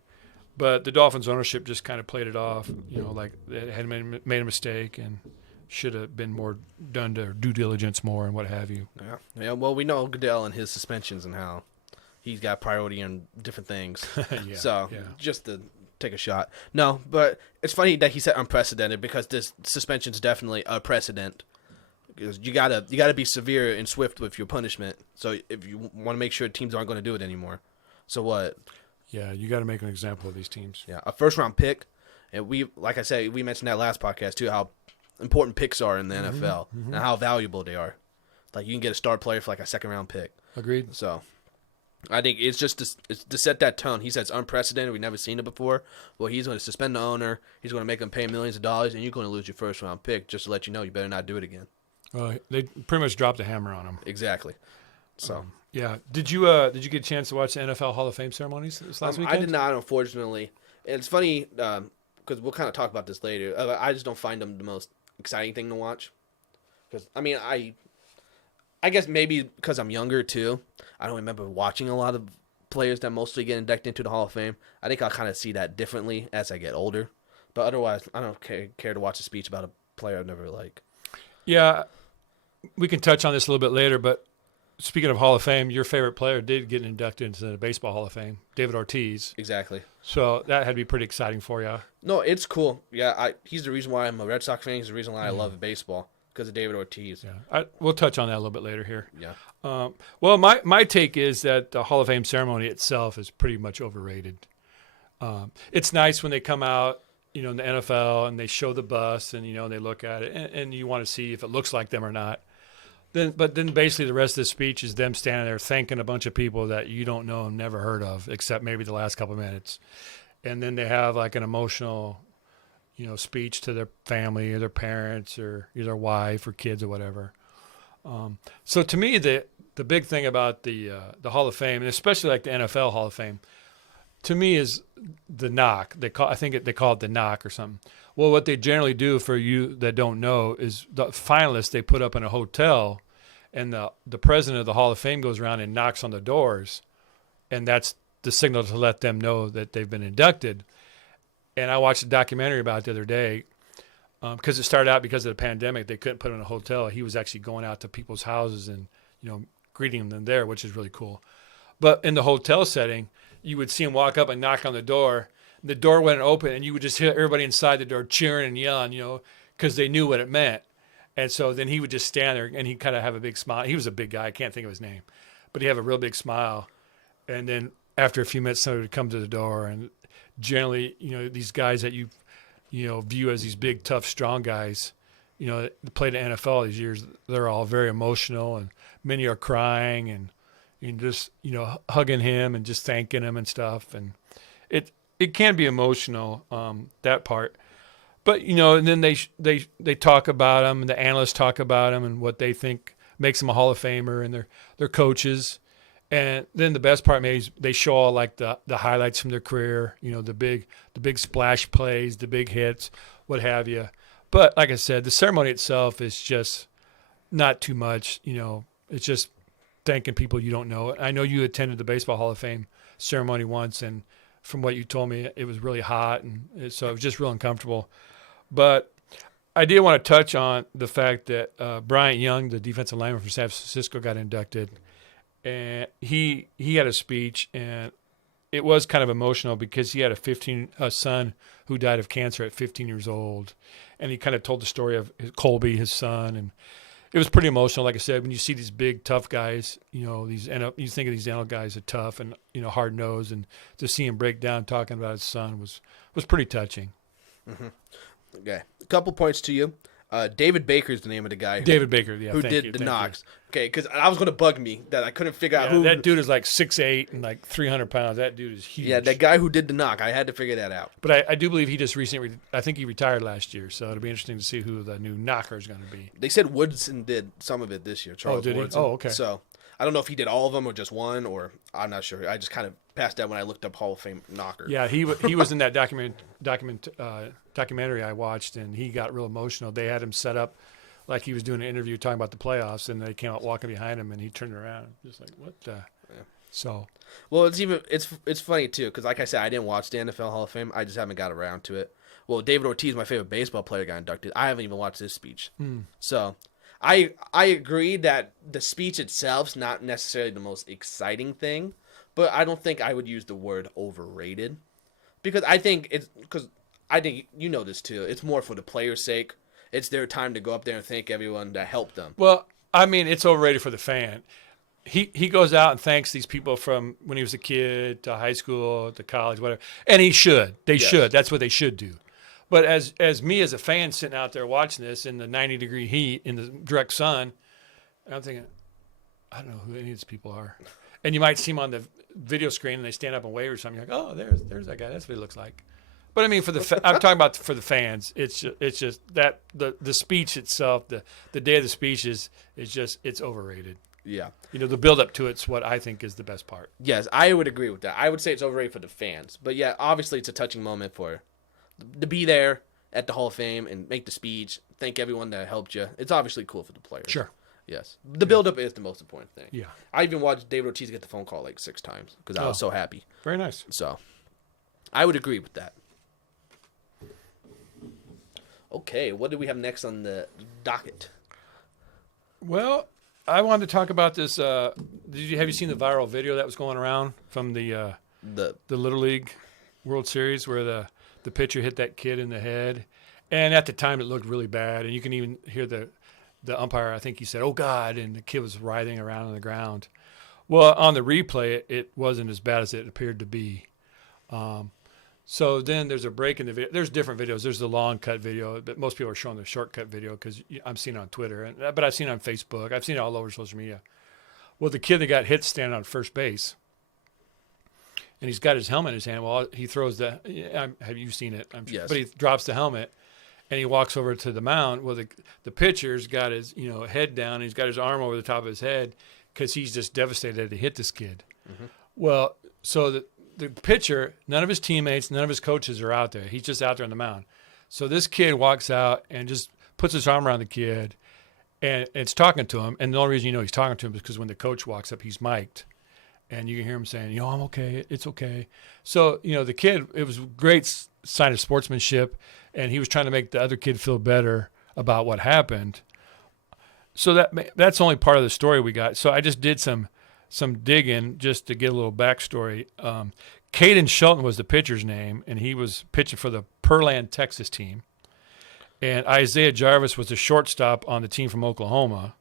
but the Dolphins ownership just kind of played it off, like they had made a mistake and should have been more done to due diligence more and what have you. Yeah. Well, we know Goodell and his suspensions and how he's got priority on different things. Just to take a shot. No, but it's funny that he said unprecedented because this suspension's definitely a precedent. Because you gotta be severe and swift with your punishment. So if you want to make sure teams aren't going to do it anymore. So what? Yeah, you got to make an example of these teams. Yeah, a first-round pick, and like I said, we mentioned that last podcast too, how important picks are in the NFL and how valuable they are. Like you can get a star player for like a second-round pick. Agreed. So I think it's just to set that tone. He says unprecedented. We've never seen it before. Well, he's going to suspend the owner. He's going to make them pay millions of dollars, and you're going to lose your first-round pick just to let you know you better not do it again. They pretty much dropped the hammer on him. Exactly. So yeah. Did you get a chance to watch the NFL Hall of Fame ceremonies this last weekend? I did not, unfortunately. And it's funny because we'll kind of talk about this later. I just don't find them the most exciting thing to watch. Because I guess maybe because I'm younger too. I don't remember watching a lot of players that mostly get inducted into the Hall of Fame. I think I'll kind of see that differently as I get older. But otherwise, I don't care to watch a speech about a player I've never liked. Yeah, we can touch on this a little bit later, but speaking of Hall of Fame, your favorite player did get inducted into the Baseball Hall of Fame, David Ortiz. Exactly. So that had to be pretty exciting for you. No, it's cool. Yeah, he's the reason why I'm a Red Sox fan. He's the reason why I love baseball, because of David Ortiz. Yeah, we'll touch on that a little bit later here. Yeah. Well, my take is that the Hall of Fame ceremony itself is pretty much overrated. It's nice when they come out, in the NFL and they show the bus and, they look at it and you want to see if it looks like them or not. But then basically the rest of the speech is them standing there thanking a bunch of people that you don't know and never heard of, except maybe the last couple of minutes. And then they have like an emotional, speech to their family or their parents or their wife or kids or whatever. So to me, the big thing about the Hall of Fame, and especially like the NFL Hall of Fame, to me is the knock. They call it the knock or something. Well, what they generally do, for you that don't know, is the finalists they put up in a hotel, and the president of the Hall of Fame goes around and knocks on the doors, and that's the signal to let them know that they've been inducted. And I watched a documentary about it the other day, because it started out because of the pandemic. They couldn't put him in a hotel. He was actually going out to people's houses and greeting them there, which is really cool. But in the hotel setting, you would see him walk up and knock on the door. The door wouldn't open, and you would just hear everybody inside the door cheering and yelling, because they knew what it meant. And so then he would just stand there, and he'd kind of have a big smile. He was a big guy. I can't think of his name. But he'd have a real big smile. And then after a few minutes, somebody would come to the door. And generally, these guys that you view as these big, tough, strong guys, that played in the NFL these years, they're all very emotional, and many are crying and just hugging him and just thanking him and stuff. And it can be emotional, that part. But and then they talk about him, and the analysts talk about him and what they think makes him a Hall of Famer, and their coaches. And then the best part maybe is they show all like the highlights from their career, the big splash plays, the big hits, what have you. But like I said, the ceremony itself is just not too much. It's just thanking people you don't know. I know you attended the Baseball Hall of Fame ceremony once, and from what you told me, it was really hot, and so it was just real uncomfortable. But I did want to touch on the fact that Bryant Young, the defensive lineman from San Francisco, got inducted, and he had a speech, and it was kind of emotional because he had a son who died of cancer at 15 years old, and he kind of told the story of Colby, his son, and it was pretty emotional. Like I said, when you see these big, tough guys, you think of these NFL guys are tough and hard nosed, and to see him break down talking about his son was pretty touching. Mm-hmm. Okay, a couple points to you. David Baker is the name of the guy. David Baker, who did the knocks. Okay, because I was going to bug me that I couldn't figure out who. That dude is like 6'8" and like 300 pounds. That dude is huge. Yeah, that guy who did the knock. I had to figure that out. But I do believe he just recently. I think he retired last year, so it'll be interesting to see who the new knocker is going to be. They said Woodson did some of it this year. Charles did he? Woodson. Oh, okay. So I don't know if he did all of them or just one, or I'm not sure. I just kind of passed that when I looked up Hall of Fame knocker. Yeah, he was in that documentary I watched, and he got real emotional. They had him set up like he was doing an interview talking about the playoffs, and they came out walking behind him, and he turned around, just like, what the? Yeah. So, well, it's funny too because, like I said, I didn't watch the NFL Hall of Fame. I just haven't got around to it. Well, David Ortiz, my favorite baseball player, got inducted. I haven't even watched his speech. So, I agree that the speech itself's not necessarily the most exciting thing, but I don't think I would use the word overrated because I think you know this too. It's more for the players' sake. It's their time to go up there and thank everyone that helped them. well, I mean, it's overrated for the fan. He goes out and thanks these people from when he was a kid to high school to college, whatever, and he should. They should. That's what they should do. But as me as a fan sitting out there watching this in the 90-degree heat in the direct sun, I'm thinking, I don't know who any of these people are. And you might see them on the video screen and they stand up and wave or something. You're like, oh, there's that guy. That's what he looks like. But I mean, I'm talking about for the fans. It's just that the speech itself, the day of the speech it's overrated. Yeah. The build up to it's what I think is the best part. Yes, I would agree with that. I would say it's overrated for the fans. But yeah, obviously it's a touching moment to be there at the Hall of Fame and make the speech, thank everyone that helped you. It's obviously cool for the players. Sure. Yes. The build-up is the most important thing. Yeah. I even watched David Ortiz get the phone call like 6 times because I was so happy. Very nice. So, I would agree with that. Okay, what do we have next on the docket? Well, I wanted to talk about this. Have you seen the viral video that was going around from the Little League World Series where the pitcher hit that kid in the head? And at the time, it looked really bad. And you can even hear the umpire, I think he said, "Oh, God," and the kid was writhing around on the ground. Well, on the replay, it wasn't as bad as it appeared to be. So then there's a break in the video. There's different videos. There's the long cut video, but most people are showing the shortcut video because I'm seeing it on Twitter, but I've seen it on Facebook. I've seen it all over social media. Well, the kid that got hit standing on first base, and he's got his helmet in his hand. Well, he throws have you seen it? I'm sure. Yes. But he drops the helmet, and he walks over to the mound. Well, the pitcher's got his head down, and he's got his arm over the top of his head because he's just devastated to hit this kid. Mm-hmm. Well, so the pitcher, none of his teammates, none of his coaches are out there. He's just out there on the mound. So this kid walks out and just puts his arm around the kid, and it's talking to him. And the only reason he's talking to him is because when the coach walks up, he's mic'd. And you can hear him saying, I'm okay. It's okay. So, the kid, it was a great sign of sportsmanship, and he was trying to make the other kid feel better about what happened. So that's only part of the story we got. So I just did some digging just to get a little backstory. Caden Shelton was the pitcher's name, and he was pitching for the Pearland, Texas team. And Isaiah Jarvis was the shortstop on the team from Oklahoma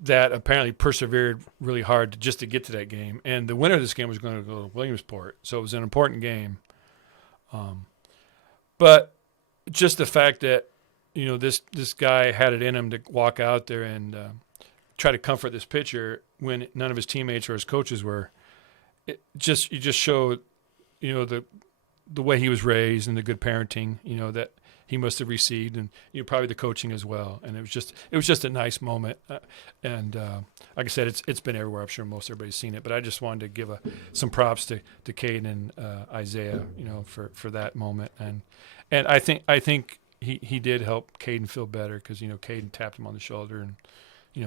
that apparently persevered really hard just to get to that game. And the winner of this game was going to go to Williamsport, so it was an important game. But just the fact that, this guy had it in him to walk out there and try to comfort this pitcher when none of his teammates or his coaches were. You just showed, the way he was raised and the good parenting, that he must have received, and probably the coaching as well. And it was just a nice moment. And like I said, it's been everywhere. I'm sure most everybody's seen it, but I just wanted to give some props to Caden and Isaiah, for that moment. And I think he did help Caden feel better because Caden tapped him on the shoulder and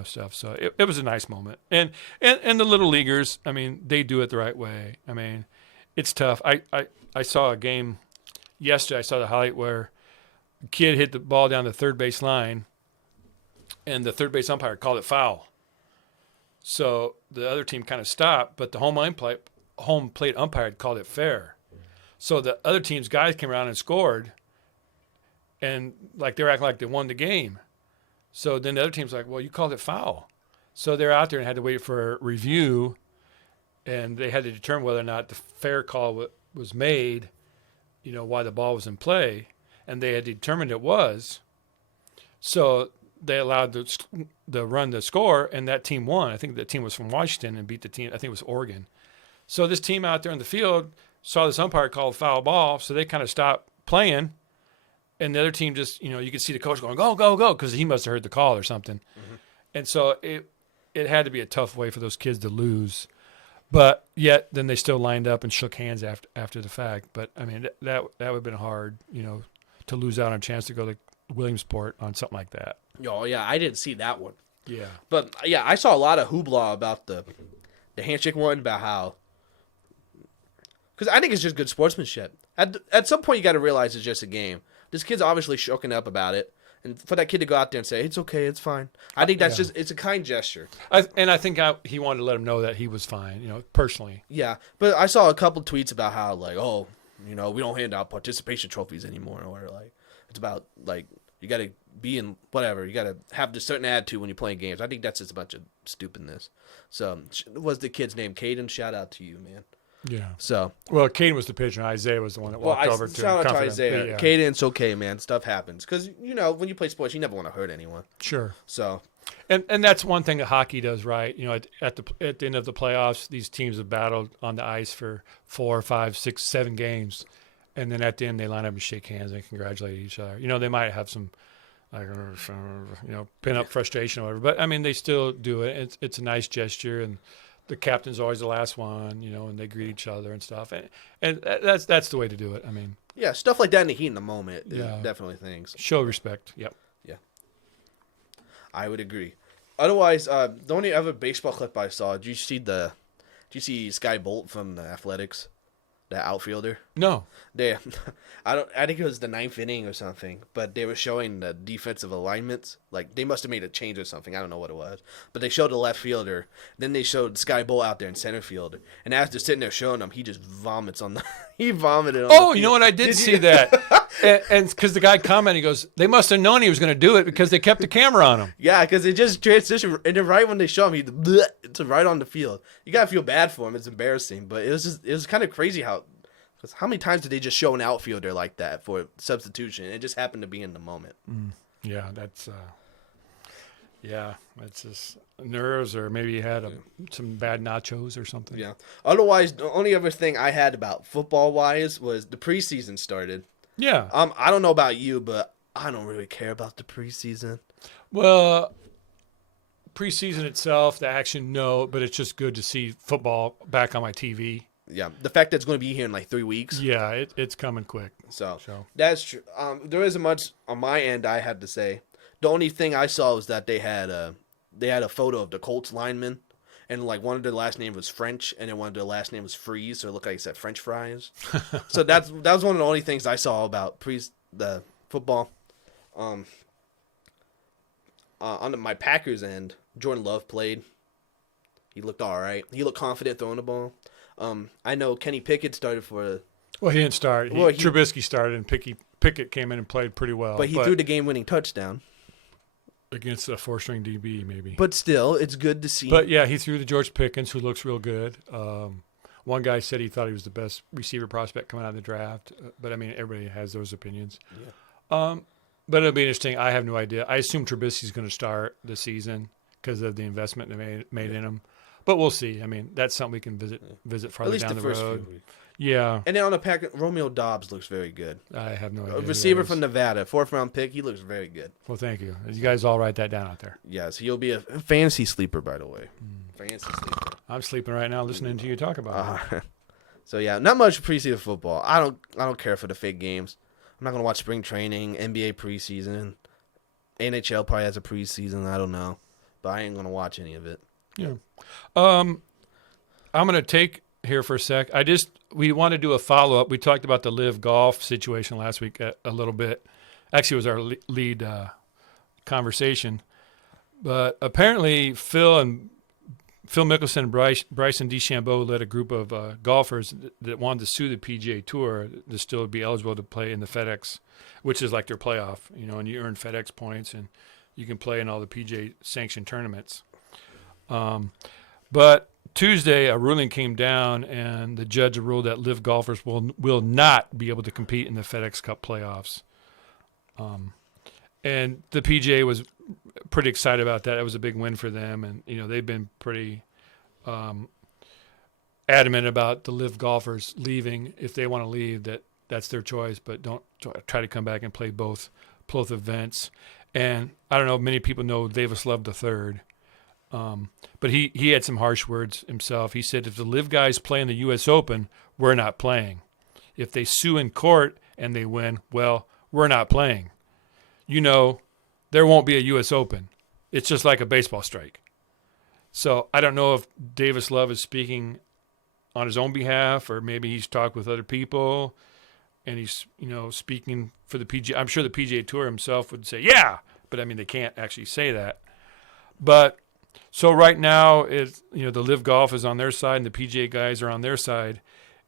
stuff. So it was a nice moment. And the little leaguers, I mean, they do it the right way. I mean, it's tough. I saw a game yesterday. I saw the highlight where the kid hit the ball down the third base line, and the third base umpire called it foul. So the other team kind of stopped, but the home plate umpire had called it fair. So the other team's guys came around and scored, and they were acting like they won the game. So then the other team's like, well, you called it foul. So they're out there and had to wait for a review, and they had to determine whether or not the fair call was made, why the ball was in play, and they had determined it was. So they allowed the run to score, and that team won. I think that team was from Washington and beat the team. I think it was Oregon. So this team out there in the field saw this umpire call foul ball, so they kind of stopped playing. And the other team just, you could see the coach going, go, go, go, because he must have heard the call or something. Mm-hmm. And so it had to be a tough way for those kids to lose. But yet then they still lined up and shook hands after the fact. But, I mean, that would have been hard, to lose out on a chance to go to Williamsport on something like that. Oh, yeah, I didn't see that one. Yeah. But, yeah, I saw a lot of hoopla about the handshake one, about how... Because I think it's just good sportsmanship. At some point, you got to realize it's just a game. This kid's obviously shooken up about it. And for that kid to go out there and say, it's okay, it's fine. I think that's it's a kind gesture. I think he wanted to let him know that he was fine, personally. Yeah, but I saw a couple tweets about how, like, we don't hand out participation trophies anymore. Or, like, it's about, like, you got to be in whatever. You got to have a certain attitude when you're playing games. I think that's just a bunch of stupidness. So, what's the kid's name? Caden? Shout out to you, man. Yeah. So. Well, Caden was the pitcher, and Isaiah was the one that walked over to him. Shout out to Isaiah. Yeah. Caden, it's okay, man. Stuff happens. Because, when you play sports, you never want to hurt anyone. Sure. So. And that's one thing that hockey does right. At the end of the playoffs, these teams have battled on the ice for 4, 5, 6, 7 games. And then at the end, they line up and shake hands and congratulate each other. They might have some, pin up frustration or whatever. But, I mean, they still do it. It's a nice gesture. And the captain's always the last one, and they greet each other and stuff. And that's the way to do it. I mean. Yeah, stuff like that in the heat in the moment is Yeah. definitely things. Show respect. Yep. Yeah. I would agree. Otherwise, the only other baseball clip I saw, did you see Sky Bolt from the Athletics? The outfielder? No. I think it was the 9th inning or something, but they were showing the defensive alignments. Like, they must have made a change or something. I don't know what it was. But they showed the left fielder. Then they showed Sky Bolt out there in center field. And as they're sitting there showing him, he just vomits on the he vomited on the Oh, you know what? I did see that. And because the guy commented, he goes, they must have known he was going to do it because they kept the camera on him. Yeah, because it just transitioned. And then right when they show him, it's right on the field. You got to feel bad for him. It's embarrassing. But it was kind of crazy how many times did they just show an outfielder like that for substitution? It just happened to be in the moment. Yeah, that's just nerves, or maybe he had some bad nachos or something. Yeah. Otherwise, the only other thing I had about football-wise was the preseason started. Yeah. I don't know about you, but I don't really care about the preseason. Well, preseason itself, the action, no, but it's just good to see football back on my TV. Yeah, the fact that it's going to be here in like 3 weeks. Yeah, it's coming quick. So that's true. There isn't much on my end I had to say. The only thing I saw was that they had a photo of the Colts lineman, and like one of their last name was French, and then one of their last name was Freeze, so it looked like it said French fries. So that was one of the only things I saw about the football. On my Packers end, Jordan Love played. He looked all right. He looked confident throwing the ball. I know Kenny Pickett started for. Well, he didn't start. Trubisky started, and Pickett came in and played pretty well. But he threw the game-winning touchdown against a 4-string DB, maybe. But still, it's good to see. But yeah, he threw to George Pickens, who looks real good. One guy said he thought he was the best receiver prospect coming out of the draft. But I mean, everybody has those opinions. Yeah. But it'll be interesting. I have no idea. I assume Trubisky's going to start the season because of the investment they made in him. But we'll see. I mean, that's something we can visit farther down the road. Yeah. And then on the Packers, Romeo Doubs looks very good. I have no idea. A receiver from Nevada, 4th-round pick. He looks very good. Well, thank you. You guys all write that down out there. Yes, he'll be a fantasy sleeper, by the way. Fantasy sleeper. I'm sleeping right now listening to you talk about it. So yeah, not much preseason football. I don't care for the fake games. I'm not gonna watch spring training, NBA preseason, NHL probably has a preseason. I don't know, but I ain't gonna watch any of it. Yeah. I'm gonna take here for a sec. We want to do a follow up. We talked about the live golf situation last week a little bit. Actually, it was our lead conversation. But apparently, Phil Mickelson and Bryson DeChambeau led a group of golfers that wanted to sue the PGA Tour to still be eligible to play in the FedEx, which is like their playoff, and you earn FedEx points and you can play in all the PGA sanctioned tournaments. But Tuesday, a ruling came down, and the judge ruled that live golfers will not be able to compete in the FedEx Cup playoffs. And the PGA was pretty excited about that. It was a big win for them, and they've been pretty adamant about the live golfers leaving. If they want to leave, that's their choice, but don't try to come back and play both events. And I don't know, many people know Davis Love III. But he had some harsh words himself. He said, if the live guys play in the U.S. Open, we're not playing. If they sue in court and they win, well, we're not playing. there won't be a U.S. Open. It's just like a baseball strike. So I don't know if Davis Love is speaking on his own behalf, or maybe he's talked with other people and he's, speaking for the PGA. I'm sure the PGA Tour himself would say, yeah, but I mean, they can't actually say that. But so right now, the Live Golf is on their side and the PGA guys are on their side.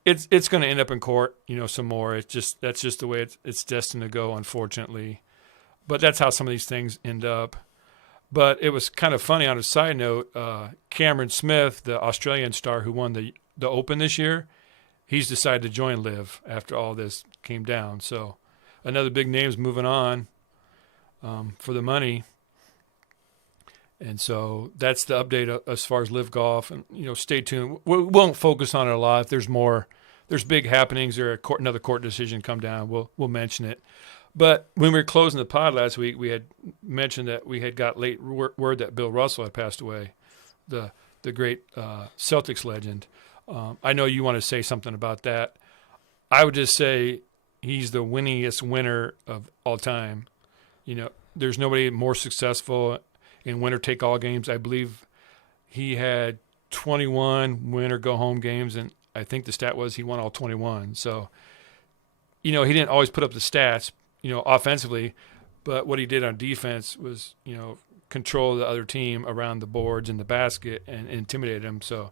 It's going to end up in court, some more. That's just the way it's destined to go, unfortunately. But that's how some of these things end up. But it was kind of funny on a side note. Cameron Smith, the Australian star who won the Open this year, he's decided to join Live after all this came down. So another big name's moving on for the money. And so that's the update as far as Live Golf. And, stay tuned. We won't focus on it a lot. If there's big happenings or another court decision come down, we'll mention it. But when we were closing the pod last week, we had mentioned that we had got late word that Bill Russell had passed away, the great Celtics legend. I know you want to say something about that. I would just say he's the winningest winner of all time. There's nobody more successful in winner-take-all games. I believe he had 21 win-or-go-home games, and I think the stat was he won all 21. So, he didn't always put up the stats, offensively, but what he did on defense was, control the other team around the boards and the basket and intimidate them. So,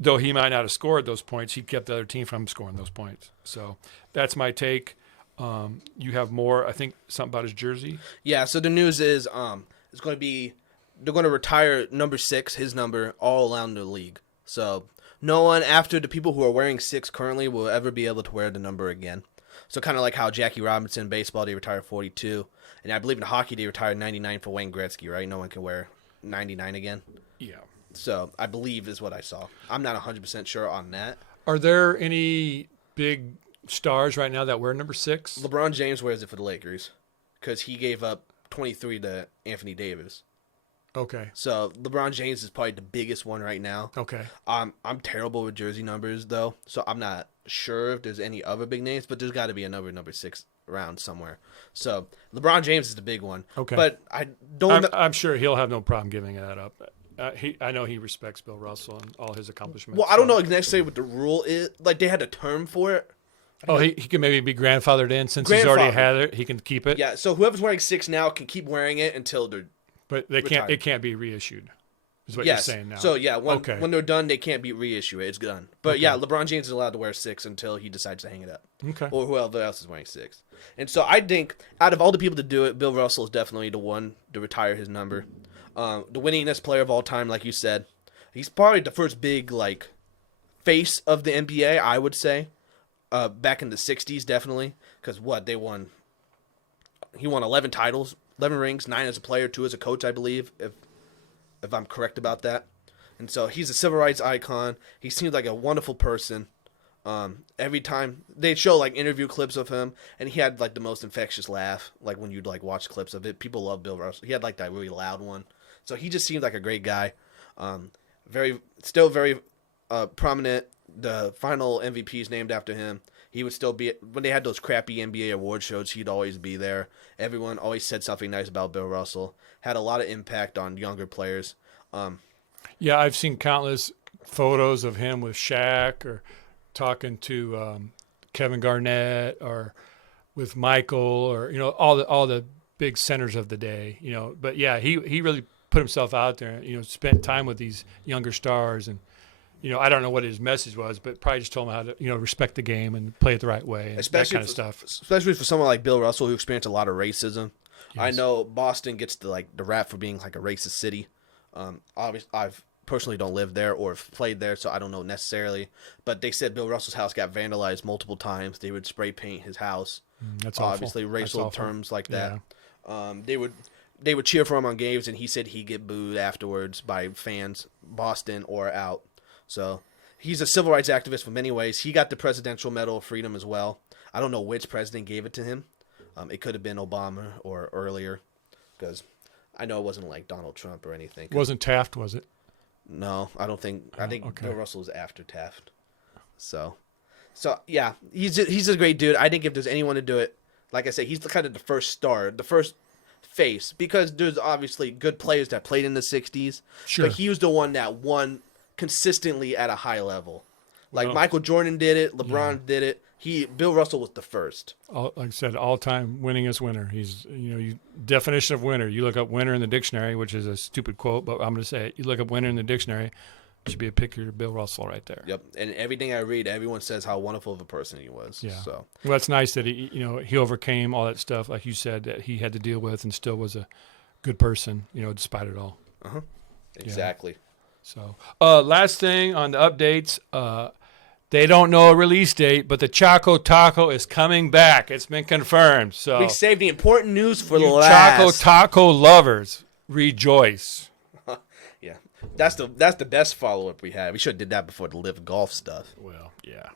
though he might not have scored those points, he kept the other team from scoring those points. So, that's my take. You have more, I think, something about his jersey? Yeah, so the news is it's going to be they're going to retire number 6, his number, all around the league. So no one after the people who are wearing 6 currently will ever be able to wear the number again. So kind of like how Jackie Robinson in baseball, they retired 42. And I believe in hockey, they retired 99 for Wayne Gretzky, right? No one can wear 99 again. Yeah. So I believe is what I saw. I'm not 100% sure on that. Are there any big stars right now that wear number 6? LeBron James wears it for the Lakers because he gave up 23 to Anthony Davis. Okay. So LeBron James is probably the biggest one right now. Okay. I'm terrible with jersey numbers though, so I'm not sure if there's any other big names, but there's got to be another number 6 around somewhere. So LeBron James is the big one. Okay. But I don't. I'm sure he'll have no problem giving that up. I know he respects Bill Russell and all his accomplishments. Well, I don't know necessarily what the rule is. Like they had a term for it. Oh, he can maybe be grandfathered in since he's already had it. He can keep it. Yeah. So whoever's wearing 6 now can keep wearing it until they're. But they retired. can't. It can't be reissued. Is what you're saying now. So yeah, when they're done, they can't be reissue it. It's done. But yeah, LeBron James is allowed to wear 6 until he decides to hang it up. Okay. Or whoever else is wearing 6. And so I think out of all the people to do it, Bill Russell is definitely the one to retire his number. The winningest player of all time, like you said, he's probably the first big face of the NBA. I would say, back in the '60s, definitely, because they won. He won 11 titles. 11 rings, 9 as a player, 2 as a coach, I believe, if I'm correct about that. And so he's a civil rights icon. He seems like a wonderful person. Every time they show interview clips of him, and he had the most infectious laugh. Like when you'd watch clips of it, people love Bill Russell. He had that really loud one. So he just seemed like a great guy. Still very prominent. The final MVP is named after him. He would still be, when they had those crappy NBA award shows, he'd always be there. Everyone always said something nice about Bill Russell. Had a lot of impact on younger players. Yeah, I've seen countless photos of him with Shaq or talking to Kevin Garnett or with Michael or all the big centers of the day. But yeah, he really put himself out there. Spent time with these younger stars and. I don't know what his message was, but probably just told him how to, respect the game and play it the right way, and that kind of stuff. Especially for someone like Bill Russell who experienced a lot of racism. Yes. I know Boston gets the rap for being a racist city. Obviously, I've personally don't live there or have played there, so I don't know necessarily. But they said Bill Russell's house got vandalized multiple times. They would spray paint his house. That's obviously awful. Racial terms like that. Yeah. They would cheer for him on games, and he said he'd get booed afterwards by fans, Boston or out. So he's a civil rights activist in many ways. He got the Presidential Medal of Freedom as well. I don't know which president gave it to him. It could have been Obama or earlier, because I know it wasn't Donald Trump or anything. It wasn't Taft, was it? No, I don't think. I think okay. Bill Russell was after Taft. So yeah, he's a great dude. I think if there's anyone to do it, like I said, he's kind of the first star, the first face because there's obviously good players that played in the 60s. Sure. But he was the one that won consistently at a high level. Like Well, Michael Jordan did it, LeBron did it. Bill Russell was the first. Like I said, all-time winningest winner. He's, definition of winner. You look up winner in the dictionary, which is a stupid quote, but I'm going to say it. You look up winner in the dictionary, it should be a picture of Bill Russell right there. Yep, and everything I read, everyone says how wonderful of a person he was. Yeah. So Well, that's nice that he overcame all that stuff, like you said, that he had to deal with, and still was a good person, despite it all. exactly. So, last thing on the updates, they don't know a release date, but the Choco Taco is coming back. It's been confirmed. So We saved the important news for you last. Choco Taco lovers, rejoice. Yeah, that's the best follow up we had. We should have did that before the live golf stuff. Well, yeah.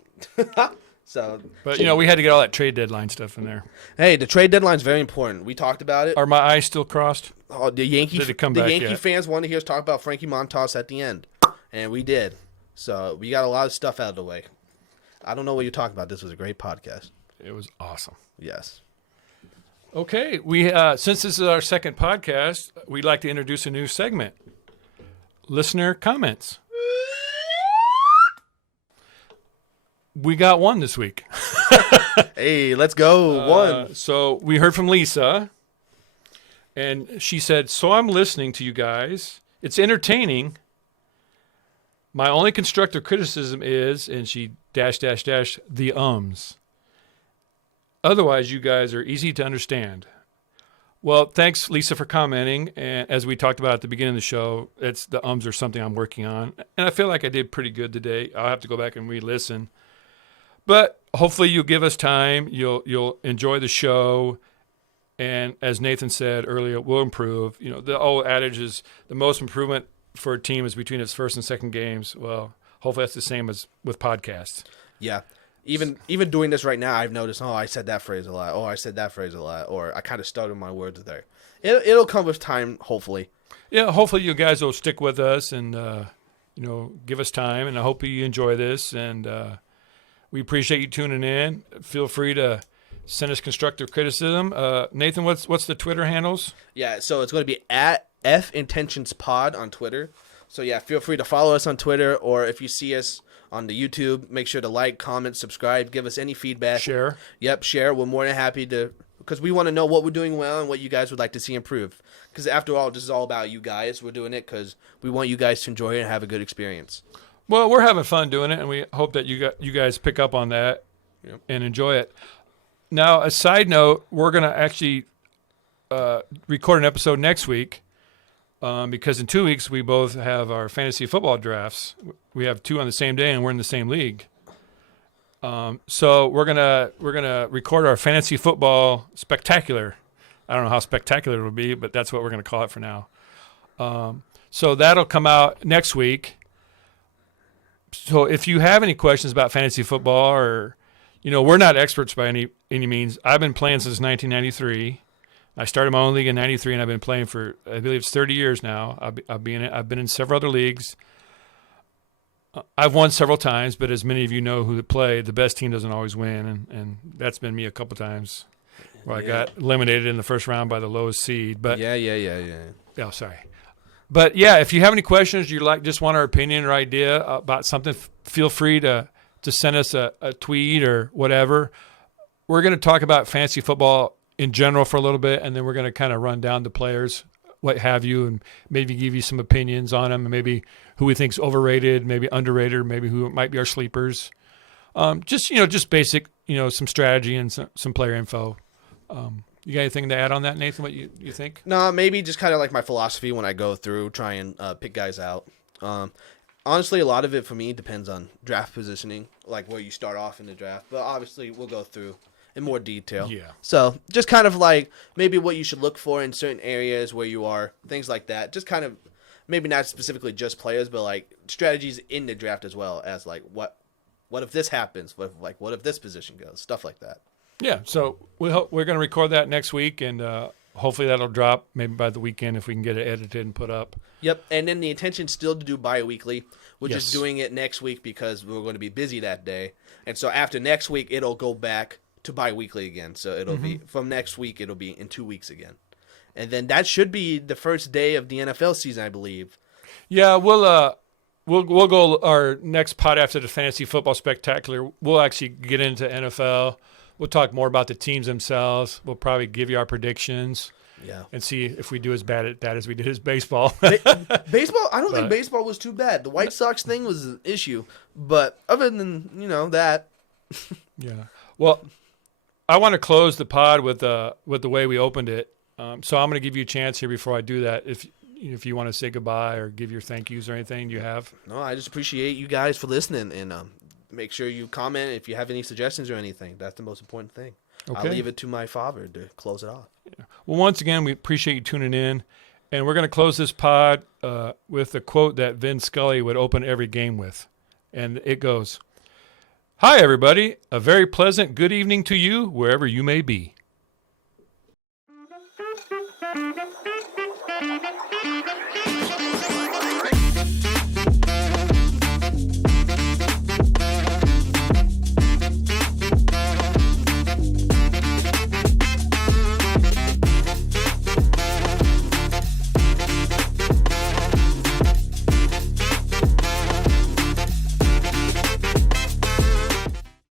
So, But, we had to get all that trade deadline stuff in there. hey, the trade deadline is very important. We talked about it. Are my eyes still crossed? Oh, the Yankee fans wanted to hear us talk about Frankie Montas at the end, and we did. So we got a lot of stuff out of the way. I don't know what you're talking about. This was a great podcast. It was awesome. Yes. Okay, we since this is our second podcast, we'd like to introduce a new segment. Listener comments. We got one this week. Hey, let's go. One. So we heard from Lisa, and she said, "So I'm listening to you guys. It's entertaining. My only constructive criticism is," and she the ums. "Otherwise, you guys are easy to understand." Well, thanks, Lisa, for commenting. And as we talked about at the beginning of the show, it's the ums are something I'm working on, and I feel like I did pretty good today. I'll have to go back and re-listen, but hopefully you'll give us time. You'll enjoy the show, and as Nathan said earlier, we'll improve. The old adage is the most improvement for a team is between its first and second games. Well, hopefully that's the same as with podcasts. Yeah. Even doing this right now, I've noticed, I said that phrase a lot. Oh, I said that phrase a lot. Or I kind of stuttered my words there. It'll come with time, hopefully. Yeah, hopefully you guys will stick with us and, give us time. And I hope you enjoy this. And we appreciate you tuning in. Feel free to send us constructive criticism. Nathan, what's the Twitter handles? Yeah, so it's going to be at FIntentionspod on Twitter. So, yeah, feel free to follow us on Twitter. Or if you see us on the YouTube, make sure to like, comment, subscribe, give us any feedback. Share. Yep, share. We're more than happy to, because we want to know what we're doing well and what you guys would like to see improve. Because after all, this is all about you guys. We're doing it because we want you guys to enjoy it and have a good experience. Well, we're having fun doing it, and we hope that you guys pick up on that and enjoy it. Now, a side note, we're going to actually record an episode next week. Because in 2 weeks we both have our fantasy football drafts. We have two on the same day, and we're in the same league. So we're gonna record our fantasy football spectacular. I don't know how spectacular it'll be, but that's what we're gonna call it for now. So that'll come out next week. So if you have any questions about fantasy football, or we're not experts by any means. I've been playing since 1993. I started my own league in 93, and I've been playing for, I believe it's 30 years now. I've been in several other leagues. I've won several times, but as many of you know who play, the best team doesn't always win, and that's been me a couple times where I got eliminated in the first round by the lowest seed. But Oh, sorry. But, yeah, if you have any questions, just want our opinion or idea about something, feel free to send us a tweet or whatever. We're going to talk about fantasy football in general for a little bit, and then we're going to kind of run down the players, what have you, and maybe give you some opinions on them, and maybe who we think's overrated, maybe underrated, maybe who might be our sleepers. Just basic, some strategy and some player info. You got anything to add on that, Nathan? What you think? No, maybe just kind of like my philosophy when I go through, try and pick guys out. Honestly, a lot of it for me depends on draft positioning, like where you start off in the draft. But obviously, we'll go through in more detail. Yeah. So just kind of like maybe what you should look for in certain areas where you are, things like that. Just kind of maybe not specifically just players, but like strategies in the draft as well as like what if this happens? What if this position goes? Stuff like that. Yeah. So we're going to record that next week, and hopefully that'll drop maybe by the weekend if we can get it edited and put up. Yep. And then the intention's still to do bi-weekly. We're Yes. just doing it next week because we're going to be busy that day. And so after next week, it'll go back to bi-weekly again. So it'll be from next week, it'll be in 2 weeks again. And then that should be the first day of the NFL season, I believe. Yeah, we'll go our next pod after the Fantasy Football Spectacular. We'll actually get into NFL. We'll talk more about the teams themselves. We'll probably give you our predictions. Yeah. And see if we do as bad at that as we did as baseball. Baseball, I don't think baseball was too bad. The White Sox thing was an issue. But other than, that. Yeah. Well, I want to close the pod with the way we opened it. So I'm going to give you a chance here before I do that. If you want to say goodbye or give your thank yous or anything you have. No, I just appreciate you guys for listening, and make sure you comment if you have any suggestions or anything. That's the most important thing. Okay. I'll leave it to my father to close it off. Yeah. Well, once again, we appreciate you tuning in, and we're going to close this pod with a quote that Vin Scully would open every game with, and it goes, "Hi, everybody. A very pleasant good evening to you wherever you may be."